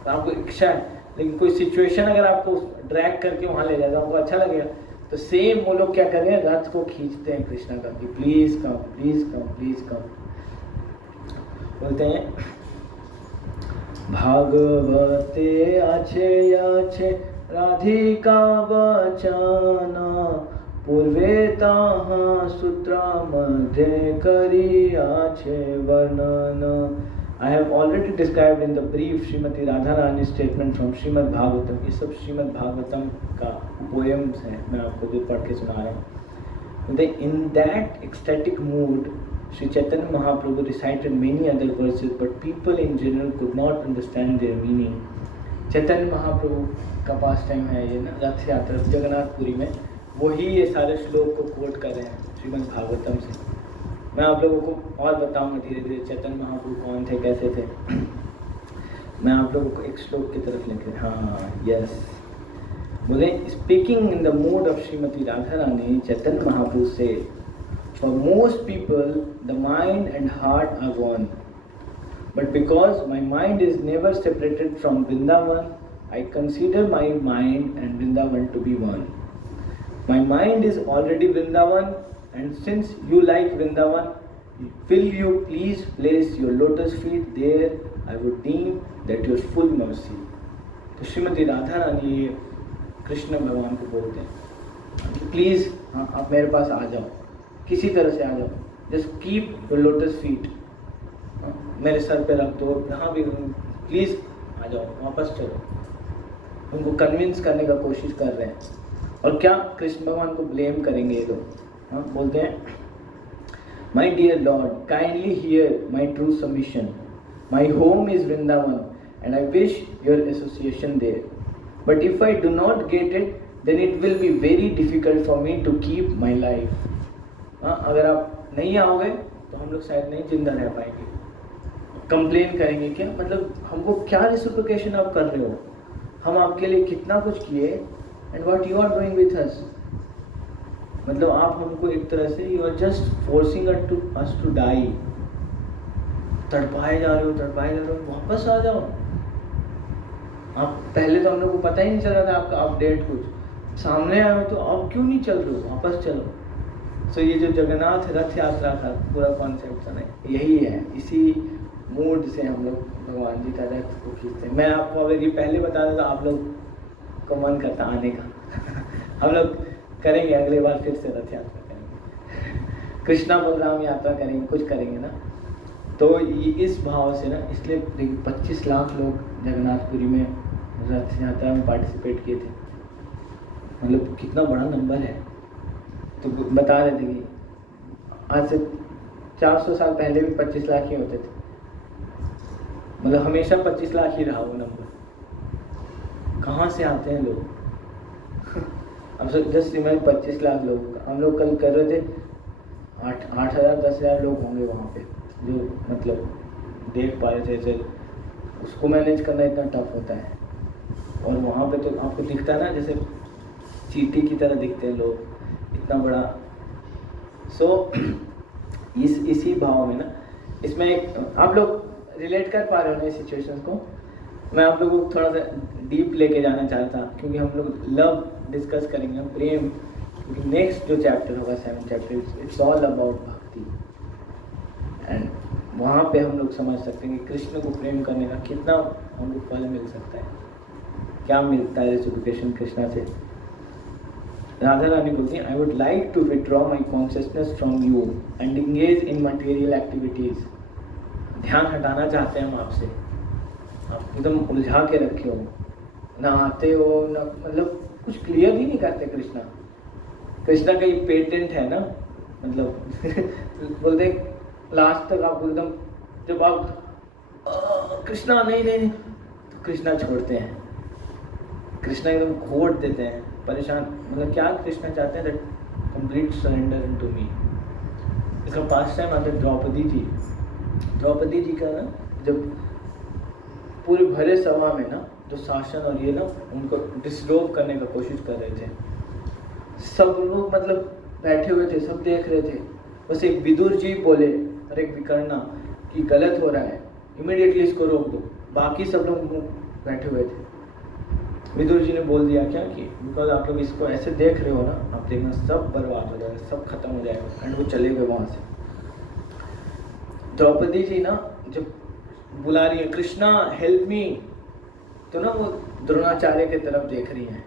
तो आपको इच्छा है, लेकिन कोई सिचुएशन अगर आपको ड्रैग करके वहाँ ले जाए तो आपको अच्छा लगेगा। तो सेम वो लोग क्या कर रहे हैं, रथ को खींचते हैं कृष्णा का कि please come, please come, please कम। बोलते हैं भागवते अच्छे अच्छे राधिका बचाना, पूर्वे ताहा सूत्र मध्य करी अच्छे वर्णन। I have already described in the brief Srimati Radharani statement from Srimad Bhagavatam. ये सब श्रीमद् भागवतम का पोएम्स हैं, मैं आपको जो पढ़ के सुना रहा हूँ। In that ecstatic mood, Sri Chaitanya Mahaprabhu recited many other verses, but people in general could not understand their meaning. Chaitanya Mahaprabhu का पास टाइम है ये ना, रथ यात्रा जगन्नाथपुरी में, वही ये सारे श्लोक को कोट कर रहे हैं श्रीमद् भागवतम से। मैं आप लोगों को और बताऊंगा धीरे धीरे चैतन्य महाप्रभु कौन थे, कैसे थे। मैं आप लोगों को एक श्लोक की तरफ लेकर, हाँ यस, बोले speaking in the mood of Shrimati Radha Rani, Chaitanya Mahaprabhu से, for most people the mind and heart are one, but because my mind is never separated from Vrindavan, I consider my mind and Vrindavan to be one. My mind is already Vrindavan, and since you like Vrindavan, will you please place your lotus feet there? I would deem that your full mercy. तो श्रीमती राधा रानी कृष्ण भगवान को बोलते हैं, प्लीज़ हाँ आप मेरे पास आ जाओ, किसी तरह से आ जाओ, just keep your lotus feet, मेरे सर पे रख दो, जहाँ भी, प्लीज़ आ जाओ, वापस चलो। उनको कन्विंस करने का कोशिश कर रहे हैं। और क्या कृष्ण भगवान को ब्लेम करेंगे ये लोग, हाँ बोलते हैं, my dear lord kindly hear my true submission, my home is Vrindavan and I wish your association there, but if I do not get it then it will be very difficult for me to keep my life. हाँ अगर आप नहीं आओगे तो हम लोग शायद नहीं जिंदा रह पाएंगे। कंप्लेन करेंगे क्या, मतलब हमको क्या रेसिप्रोकेशन आप कर रहे हो, हम आपके लिए कितना कुछ किए and what you are doing with us. मतलब आप हमको एक तरह से you are just forcing us to die, तड़पाए जा रहे हो, वापस आ जाओ। आप पहले तो हम लोग को पता ही नहीं चल रहा था आपका अपडेट, कुछ सामने आए हो तो अब क्यों नहीं चल रहे हो, वापस चलो। सो ये जो जगन्नाथ रथ यात्रा का पूरा कॉन्सेप्ट था ना, यही है, इसी मूड से हम लोग भगवान जी का रथ को खींचते हैं। मैं आपको अगर ये पहले बता दें तो आप लोग को मन करता आने का। हम लोग करेंगे अगले बार फिर से रथ यात्रा करेंगे, कृष्णा बलराम यात्रा करेंगे, कुछ करेंगे ना। तो ये इस भाव से ना, इसलिए 25 लाख लोग जगन्नाथपुरी में रथ यात्रा में पार्टिसिपेट किए थे, मतलब कितना बड़ा नंबर है। तो बता रहे थे कि आज से 400 साल पहले भी 25 लाख ही होते थे, मतलब हमेशा 25 लाख ही रहा वो नंबर। कहाँ से आते हैं लोग? अब जस्ट इमेजिन 25 लाख लोग, हम लोग कल कर रहे थे 8,000 10,000 लोग होंगे वहाँ पे, जो मतलब देख पा रहे थे। उसको मैनेज करना इतना टफ होता है, और वहाँ पे तो आपको दिखता है ना जैसे चींटी की तरह दिखते हैं लोग, इतना बड़ा। सो इसी भाव में ना, इसमें एक आप लोग रिलेट कर पा रहे हो ना इस सिचुएशन को। मैं आप लोगों को थोड़ा सा डीप लेके जाना चाहता था, क्योंकि हम लोग लव डिस्कस करेंगे, प्रेम, क्योंकि नेक्स्ट जो चैप्टर होगा 7 चैप्टर, इट्स ऑल अबाउट भक्ति। एंड वहाँ पे हम लोग समझ सकते हैं कि कृष्ण को प्रेम करने का कितना हमको फल मिल सकता है, क्या मिलता है रेसिप्रोकेशन कृष्णा से। राधा रानी बोलती हैं, I would like to withdraw my consciousness from you and engage in material activities. ध्यान हटाना चाहते हैं हम आपसे, आप एकदम उलझा के रखे हो, ना आते हो ना, मतलब कुछ क्लियर ही नहीं करते। कृष्णा का ये पेटेंट है ना, मतलब बोलते लास्ट तक आपको एकदम, जब आप कृष्णा नहीं तो कृष्णा छोड़ते हैं, कृष्णा एकदम घोट देते हैं, परेशान। मतलब क्या कृष्णा चाहते हैं? That complete surrender into me. इसका पास्ट टाइम आता है द्रौपदी जी का ना, जब पूरे भरे सभा में ना जो शासन और ये ना उनको डिसरोव करने का कोशिश कर रहे थे, सब लोग मतलब बैठे हुए थे, सब देख रहे थे, बस एक विदुर जी बोले और एक विकर्णा कि गलत हो रहा है, इमीडिएटली इसको रोक दो। बाकी सब लोग बैठे हुए थे। विदुर जी ने बोल दिया क्या कि बिकॉज आप लोग इसको ऐसे देख रहे हो ना, आप देखना सब बर्बाद हो जाएगा, सब खत्म हो जाएगा। एंड वो चले गए वहाँ से। द्रौपदी जी ना जब बुला रही है कृष्णा हेल्प मी, तो ना वो द्रोणाचार्य की तरफ देख रही हैं,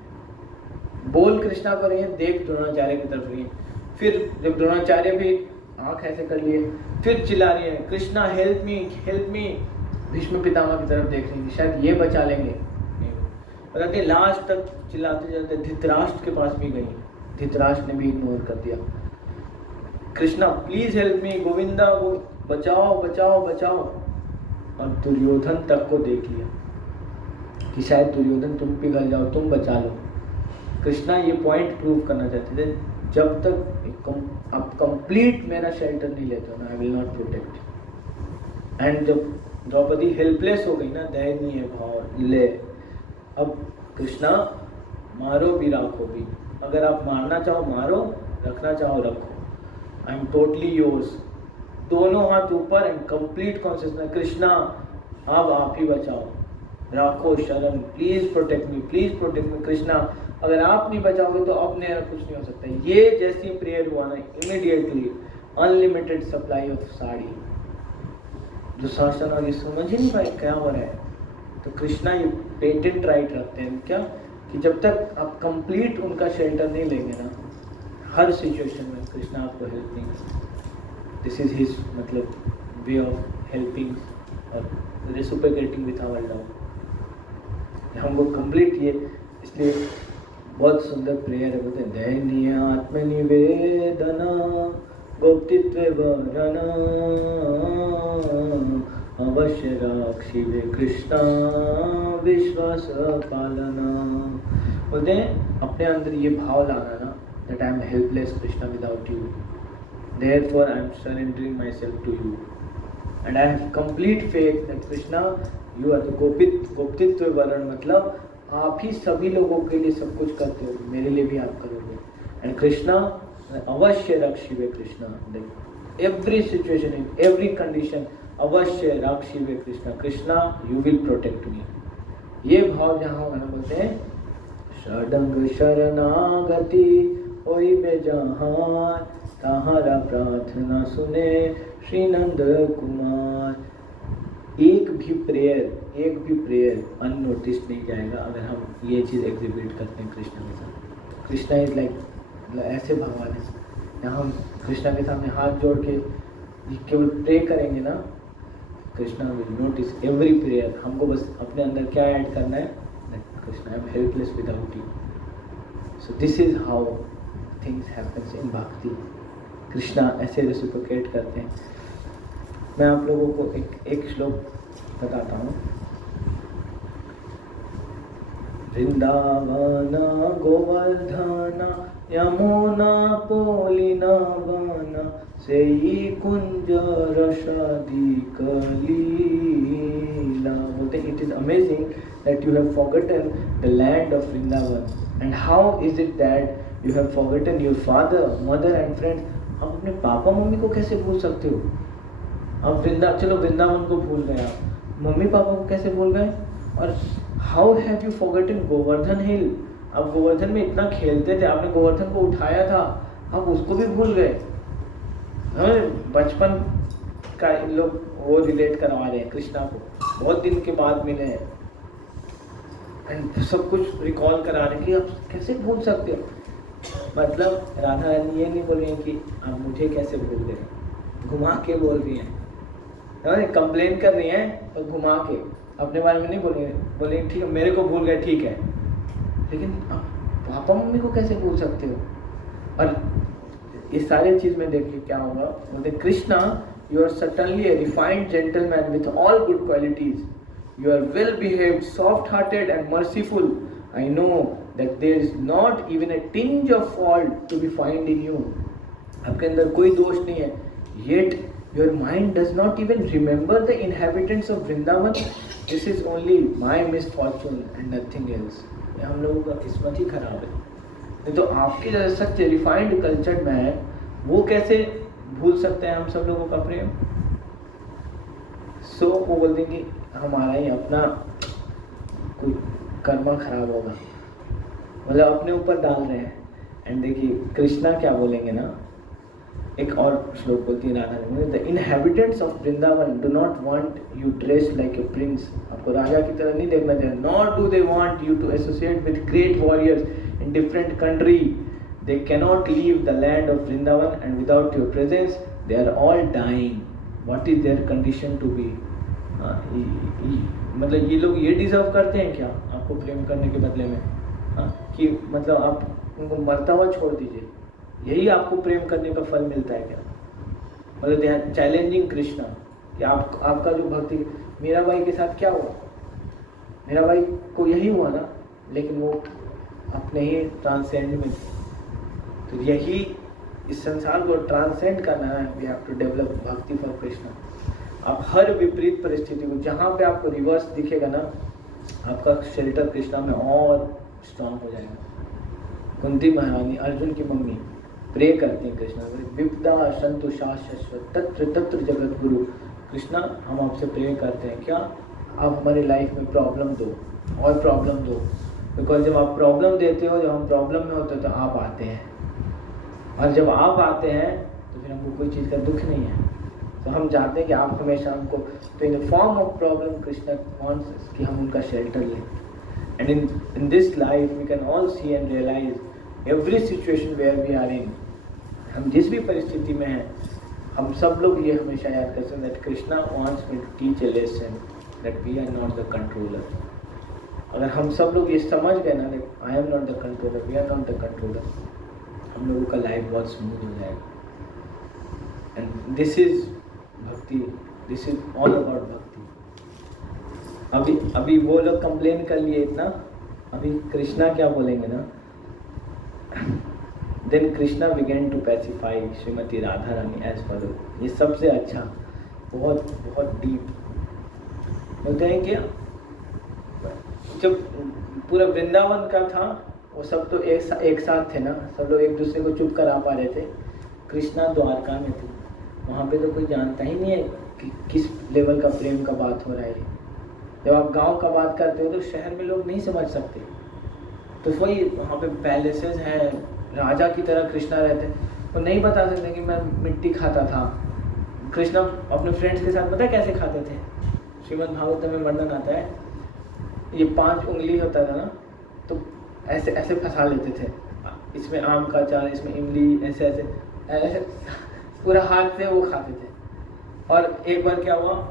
बोल कृष्णा को रही है, देख द्रोणाचार्य की तरफ रही है। फिर जब द्रोणाचार्य भी आंख ऐसे कर लिए, फिर चिल्ला रही है कृष्णा हेल्प मी। भीष्म पितामह की तरफ देख रही है, शायद ये बचा लेंगे। बताते लास्ट तक चिल्लाते जाते धृतराष्ट्र के पास भी गई, धृतराष्ट्र ने भी इग्नोर कर दिया। Krishna please help me, Govinda वो बचाओ। और दुर्योधन तक को देख लिया कि शायद दुर्योधन तुम पिघल जाओ, तुम बचा लो। कृष्णा ये पॉइंट प्रूव करना चाहते थे, जब तक आप कंप्लीट मेरा शेल्टर नहीं लेते हो ना, I will not protect. And जब द्रौपदी हेल्पलेस हो गई ना, दयनीय भाव, ले अब कृष्णा मारो भी राखो भी, अगर आप मारना चाहो मारो, रखना चाहो रखो, आई एम टोटली योर्स। दोनों हाथ ऊपर एंड कंप्लीट कॉन्शियसनेस, कृष्णा अब आप ही बचाओ, राखो शरण, प्लीज प्रोटेक्ट मी कृष्णा, अगर आप नहीं बचाओगे तो अब मेरा कुछ नहीं हो सकता। ये जैसी प्रेयर हुआ ना, immediately unlimited supply of sari, जो शासन और ये समझ ही नहीं पाए क्या हो रहा है। तो कृष्णा ये पेटेंट राइट रखते हैं क्या, कि जब तक आप कंप्लीट उनका शेल्टर नहीं लेंगे ना, हर सिचुएशन में कृष्णा आपको हेल्पिंग, दिस इज हिज मतलब वे ऑफ हेल्पिंग और रेसिप्रोकेटिंग विथ आवर लव। हमको कंप्लीट ये, इसलिए बहुत सुंदर प्रेयर है। बोलते हैं दैन्य आत्मनिवेदना गोप्तित्व वरण अवश्य राक्षी वे कृष्णा विश्वास पालना। बोलते हैं अपने अंदर ये भाव लाना ना, that I am helpless Krishna without you, therefore I am surrendering myself to you. And I have complete faith that Krishna you are the गोप्तित्व वर्ण, मतलब आप ही सभी लोगों के लिए सब कुछ करते हो, मेरे लिए भी आप करोगे। एंड कृष्णा अवश्य रक्षिवे Krishna, every situation in every condition अवश्य रक्षिवे Krishna, Krishna you will protect me. ये भाव जहाँ हम बोलते हैं षडंग शरणागति होई बेजहान, तहारा प्रार्थना सुने श्री नंद कुमार। एक भी प्रेयर अननोटिस नहीं जाएगा अगर हम ये चीज़ एग्जिबिट करते हैं कृष्णा के साथ। कृष्णा इज लाइक ऐसे भगवान है, यहाँ हम कृष्णा के सामने हाथ जोड़ के केवल प्रे करेंगे ना, Krishna will notice every prayer. हमको बस अपने अंदर क्या ऐड करना है, कृष्णा आई am helpless without you. So this is how things happens in भक्ति। कृष्णा ऐसे रेसिप्रोकेट करते हैं। मैं आप लोगों को एक श्लोक बताता हूँ। वृंदावन गोवर्धन यमुना पोलिना वन, सेई कुंज रसादिक लीला। बोलते it is amazing that you have forgotten the land of Vrindavan, and how is it that you have forgotten your father, mother and friends? आप अपने पापा मम्मी को कैसे भूल सकते हो? आप चलो वृंदावन को भूल गए, आप मम्मी पापा को कैसे भूल गए? और how have you forgotten Govardhan हिल? आप गोवर्धन में इतना खेलते थे, आपने गोवर्धन को उठाया था, आप उसको भी भूल गए। बचपन का लोग वो रिलेट करवा रहे हैं कृष्णा को, बहुत दिन के बाद मिले हैं एंड सब कुछ रिकॉल करा रहे हैं कि आप कैसे भूल सकते हो। मतलब राधा रानी ये नहीं बोल रही हैं कि आप मुझे कैसे भूल गए, घुमा के बोल रही हैं, कंप्लेन कर रही हैं तो घुमा के, अपने बारे में नहीं बोले ठीक है मेरे को भूल गए ठीक है, लेकिन आप पापा मम्मी को कैसे भूल सकते हो? और इस सारे चीज़ में देखिए क्या होगा। बोलते Krishna you are certainly a refined gentleman with all good qualities, you are well behaved, soft hearted and merciful. I know that there is not even a tinge of fault to be found in you. आपके अंदर कोई दोष नहीं है, yet your mind does not even remember the inhabitants of Vrindavan. This is only my misfortune and nothing else. ये हम लोगों का किस्मत ही खराब है। नहीं तो आपके जैसा सच रिफाइंड कल्चर्ड मैन वो कैसे भूल सकते हैं हम सब लोगों का प्रेम? सो वो बोल देंगे हमारा ही अपना कोई कर्म खराब होगा, मतलब अपने ऊपर डाल रहे हैं। एंड देखिए कृष्णा क्या बोलेंगे ना, एक और श्लोक बोलती है Radha Rani, the inhabitants of Vrindavan do not want you dress like a prince. आपको राजा की तरह नहीं देखना चाहिए। Not do they want you to associate with great warriors in different country. They cannot leave the land of Vrindavan and without your presence they are all dying. What is their condition to be? मतलब ये लोग ये डिजर्व करते हैं क्या आपको प्रेम करने के बदले में? कि मतलब आप उनको मरता हुआ छोड़ दीजिए, यही आपको प्रेम करने का फल मिलता है क्या? मतलब दे आर चैलेंजिंग कृष्णा कि आपका जो भक्ति, मीरा बाई के साथ क्या हुआ? मीरा बाई को यही हुआ ना, लेकिन वो अपने ही ट्रांसेंड में थे। तो यही इस संसार को ट्रांसेंड करना है, वी हैव टू डेवलप भक्ति फॉर कृष्णा। आप हर विपरीत परिस्थिति को, जहाँ पे आपको रिवर्स दिखेगा ना, आपका शेल्टर कृष्णा में और स्ट्रांग हो जाएगा। कुंती महारानी अर्जुन की मम्मी प्रे करती हैं कृष्णा, विपदा संतु शाश्वत तत्र तत्र जगत गुरु। कृष्णा हम आपसे प्रे करते हैं क्या आप हमारी लाइफ में प्रॉब्लम दो और प्रॉब्लम दो, बिकॉज जब आप प्रॉब्लम देते हो, जब हम प्रॉब्लम में होते हो तो आप आते हैं, और जब आप आते हैं तो फिर हमको कोई चीज़ का दुख नहीं है। तो हम चाहते हैं कि आप हमेशा हमको, तो in the form of problem Krishna wants कि हम उनका शेल्टर लें। And in this life we can all see and realize every situation where we are in, हम जिस भी परिस्थिति में हैं, हम सब लोग ये हमेशा याद करते हैं that Krishna wants me to teach a lesson that we are not the controller. अगर हम सब लोग ये समझ गए ना that I am not the controller, we are not the controller, हम लोगों का लाइफ बहुत स्मूथ हो जाएगा। And this is bhakti, this is all about bhakti. अभी वो लोग कंप्लेन कर लिए इतना, अभी कृष्णा क्या बोलेंगे ना, then Krishna begin to pacify Shrimati Radha Rani as follow. ये सबसे अच्छा बहुत बहुत डीप। बोलते हैं कि जब पूरा वृंदावन का था वो सब तो एक साथ थे ना, सब लोग एक दूसरे को चुप करा पा रहे थे। कृष्णा द्वारका में थे, वहाँ पे तो कोई जानता ही नहीं है कि किस लेवल का प्रेम का बात हो रहा है। जब आप गांव का बात करते हो तो शहर में लोग नहीं समझ सकते। तो वही वहाँ पे पैलेसेस है, राजा की तरह कृष्णा रहते हैं, वो नहीं बता सकते कि मैं मिट्टी खाता था। कृष्णा अपने फ्रेंड्स के साथ पता है कैसे खाते थे? श्रीमद् भागवत में वर्णन आता है, ये 5 उंगली होता था ना, तो ऐसे ऐसे फंसा लेते थे, इसमें आम का अचार, इसमें इमली, ऐसे ऐसे ऐसे पूरा हाथ से वो खाते थे। और एक बार क्या हुआ,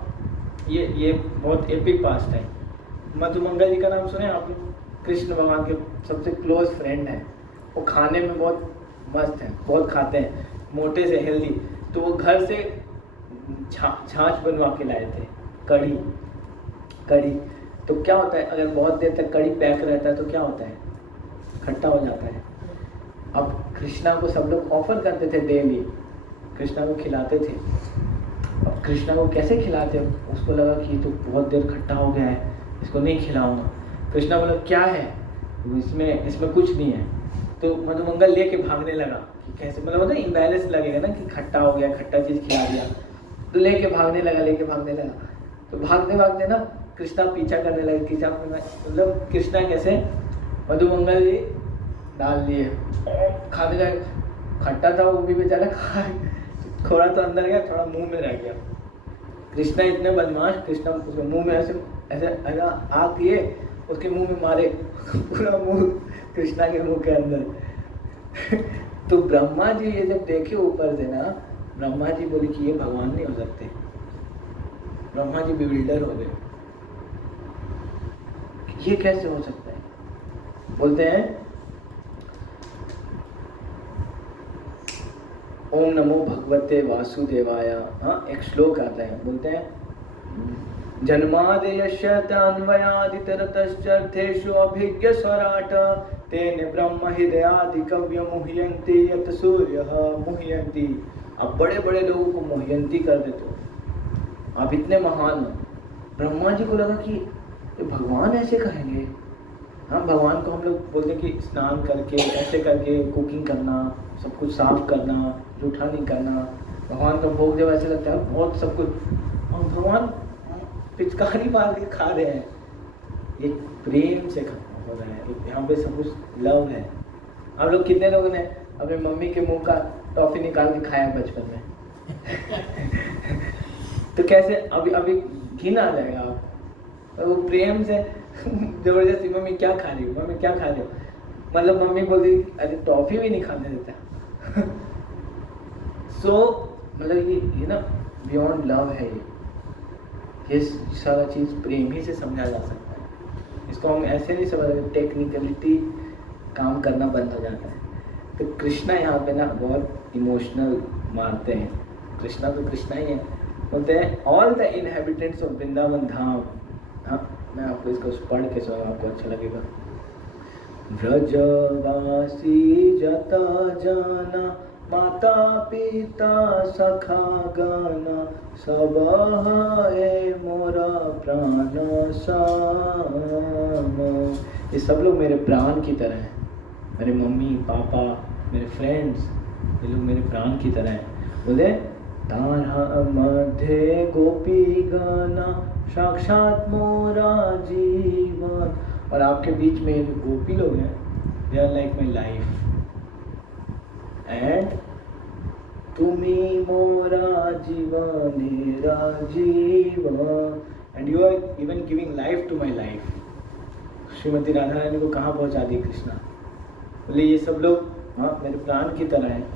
ये बहुत एपिक पास्ट है। मधुमंगल जी का नाम सुने आप? कृष्ण भगवान के सबसे क्लोज फ्रेंड हैं। वो खाने में बहुत मस्त हैं, बहुत खाते हैं, मोटे से हेल्दी। तो वो घर से छाछ बनवा के लाए थे, कढ़ी। तो क्या होता है, अगर बहुत देर तक कढ़ी पैक रहता है तो क्या होता है, खट्टा हो जाता है। अब कृष्णा को सब लोग ऑफर करते थे, डेली कृष्णा को खिलाते थे। अब कृष्णा को कैसे खिलाते, उसको लगा कि तो बहुत देर खट्टा हो गया है, इसको नहीं खिलाऊंगा। कृष्णा बोला क्या है इसमें कुछ नहीं है। तो मधुमंगल लेके भागने लगा कि कैसे, मतलब होता है इम्बैलेंस लगेगा ना कि खट्टा हो गया, खट्टा चीज़ खिला दिया, तो लेके भागने लगा। तो भागते ना कृष्णा पीछा करने लगे, पीछा मतलब कृष्णा कैसे, मधुमंगल जी डाल दिए, खाने गए, खट्टा था वो भी बेचारा खा, थोड़ा तो अंदर गया, थोड़ा मुंह में रह गया। कृष्णा इतने बदमाश, कृष्णा उसके मुंह में ऐसे आग दिए, उसके मुंह में मारे, पूरा मुंह कृष्णा के मुंह के अंदर। तो ब्रह्मा जी ये जब देखे ऊपर से ना, ब्रह्मा जी बोले कि ये भगवान नहीं हो सकते। ब्रह्मा जी बिल्डर हो गए, ये कैसे हो सकता है। बोलते हैं ओम नमो भगवते वासुदेवाय। हाँ, एक श्लोक आता है, बोलते हैं जन्मादयस्य तन्वयादितरतश्चर्थेषु अभिज्ञ स्वराट तेन ब्रह्म हृदयादि कव्य मुह्यन्ति यत सूर्यः मुह्यन्ति। आप बड़े बड़े लोगों को मुह्यन्ति कर देते हो, आप इतने महान हो। ब्रह्मा जी को लगा कि ये भगवान ऐसे कहेंगे। हाँ, भगवान को हम लोग बोलते हैं कि स्नान करके, ऐसे करके कुकिंग करना, सब कुछ साफ करना, जूठा नहीं करना। भगवान का भोग जब ऐसे लगता है बहुत सब कुछ, और भगवान पिचकारी मार के खा रहे हैं। ये प्रेम से हो रहा है, यहाँ पे सब कुछ लव है। हम लोग कितने लोगों ने अपने मम्मी के मुंह का टॉफी निकाल के खाया बचपन में? तो कैसे अभी घिन आ जाएगा आप, और वो प्रेम से जबरदस्ती मम्मी क्या खा रही हो, मम्मी क्या खा रही हो, मतलब मम्मी बोलती अरे टॉफी भी नहीं खाने देता। सो मतलब ये ना बियॉन्ड लव है। ये सारा चीज़ प्रेम ही से समझा जा सकता है। इसको हम ऐसे नहीं समझ, टेक्निकलिटी काम करना बंद हो जाता है। तो कृष्णा यहाँ पे ना बहुत इमोशनल मारते हैं। कृष्णा तो कृष्णा ही है। बोलते हैं all the inhabitants of Vrindavan Dham. हाँ, मैं आपको इसको पढ़ के सुना, आपको अच्छा लगेगा। व्रजवासी जता जाना, माता पिता सखा गाना, सब है मोरा प्राण साम। ये सब लोग मेरे प्राण की तरह हैं। मेरे मम्मी पापा, मेरे फ्रेंड्स, ये लोग मेरे प्राण की तरह हैं। बोले तारा मध्य गोपी गाना, साक्षात मोरा जीवन। और आपके बीच में जो गोपी लोग हैं, they are like my life. And तुम्ही मोरा जीवनेरा जीवन, and you are even giving life to my life. Shrimati Radha Rani को कहाँ पहुँचा दी कृष्णा। बोले ये सब लोग हाँ मेरे प्राण की तरह हैं,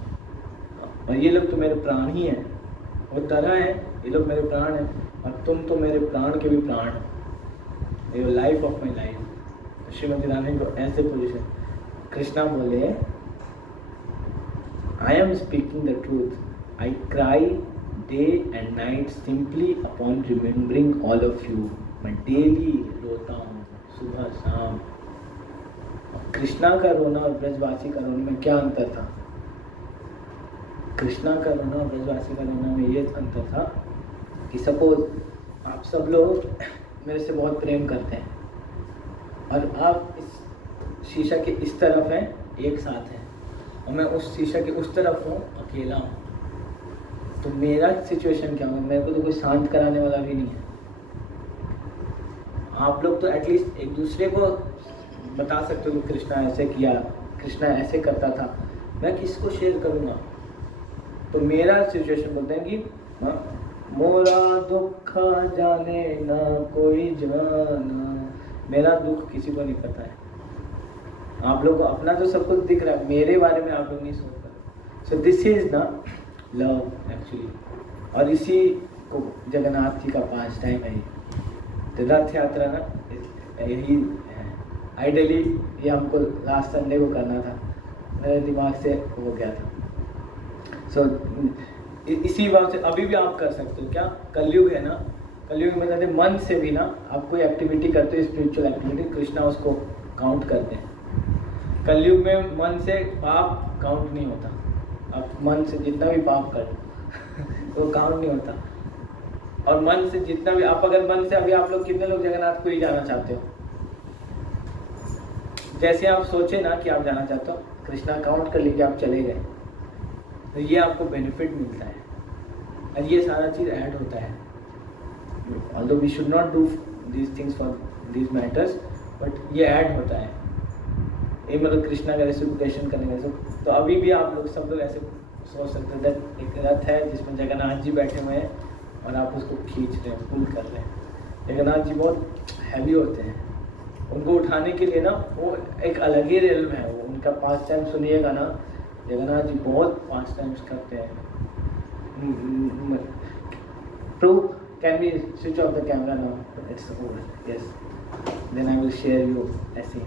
और ये लोग तो मेरे प्राण ही हैं। वो तरह है, ये लोग मेरे प्राण हैं, और तुम तो मेरे प्राण के भी प्राण हो। ये life of my life. Shrimati Rani को ऐसे पोजिशन। कृष्णा बोले I am speaking the truth, I cry day and night simply upon remembering all of you. मैं डेली रोता हूँ, सुबह शाम। कृष्णा का रोना और ब्रजवासी का रोने में क्या अंतर था? कृष्णा का रोना और ब्रजवासी का रोना में ये अंतर था कि सपोज आप सब लोग मेरे से बहुत प्रेम करते हैं और आप इस शीशा के इस तरफ हैं, एक साथ हैं, और मैं उस शीशा के उस तरफ हूँ, अकेला हूँ, तो मेरा सिचुएशन क्या होगा? मेरे को तो कोई शांत कराने वाला भी नहीं है। आप लोग तो एटलीस्ट एक दूसरे को बता सकते हो कि कृष्णा ऐसे किया, कृष्णा ऐसे करता था, मैं किसको शेयर करूँगा? तो मेरा सिचुएशन बोलते हैं कि मोरा दुख जाने ना कोई जाना, मेरा दुख किसी को नहीं पता है। आप लोग को अपना तो सब कुछ दिख रहा है, मेरे बारे में आप लोग नहीं सोच रहे। सो दिस इज ना लव एक्चुअली, और इसी को जगन्नाथ जी का पास टाइम है। तो रथ यात्रा ना यही है। आइडियली ये हमको लास्ट संडे को करना था, मेरे दिमाग से हो गया था। सो इसी बात से अभी भी आप कर सकते हो। क्या कलयुग है ना, कलयुग में कहते मन से भी ना आप कोई एक्टिविटी करते हो, स्पिरिचुअल एक्टिविटी, कृष्णा उसको काउंट करते हैं। कलयुग में मन से पाप काउंट नहीं होता। आप मन से जितना भी पाप कर तो काउंट नहीं होता। और मन से जितना भी आप, अगर मन से, अभी आप लोग कितने लोग जगन्नाथ पुरी जाना चाहते हो? जैसे आप सोचे ना कि आप जाना चाहते हो, कृष्णा काउंट कर लीजिए, आप चले गए, तो ये आपको बेनिफिट मिलता है। और ये सारा चीज़ ऐड होता है। Although we should not do these things for these matters, but ये ऐड होता है। ये मतलब कृष्णा का रेसिप्लिकेशन करने का। तो अभी भी आप लोग सब लोग ऐसे सोच सकते हैं, एक रथ है जिसमें जगन्नाथ जी बैठे हुए हैं और आप उसको खींच रहे हैं, पुल कर रहे हैं। जगन्नाथ जी बहुत हैवी होते हैं, उनको उठाने के लिए ना वो एक अलग ही रेल में है। वो उनका 5 टाइम सुनिएगा ना, जगन्नाथ जी बहुत 5 टाइम्स करते हैं। प्रभु, can we switch off the camera now? It's over, yes, then I will share you ऐसे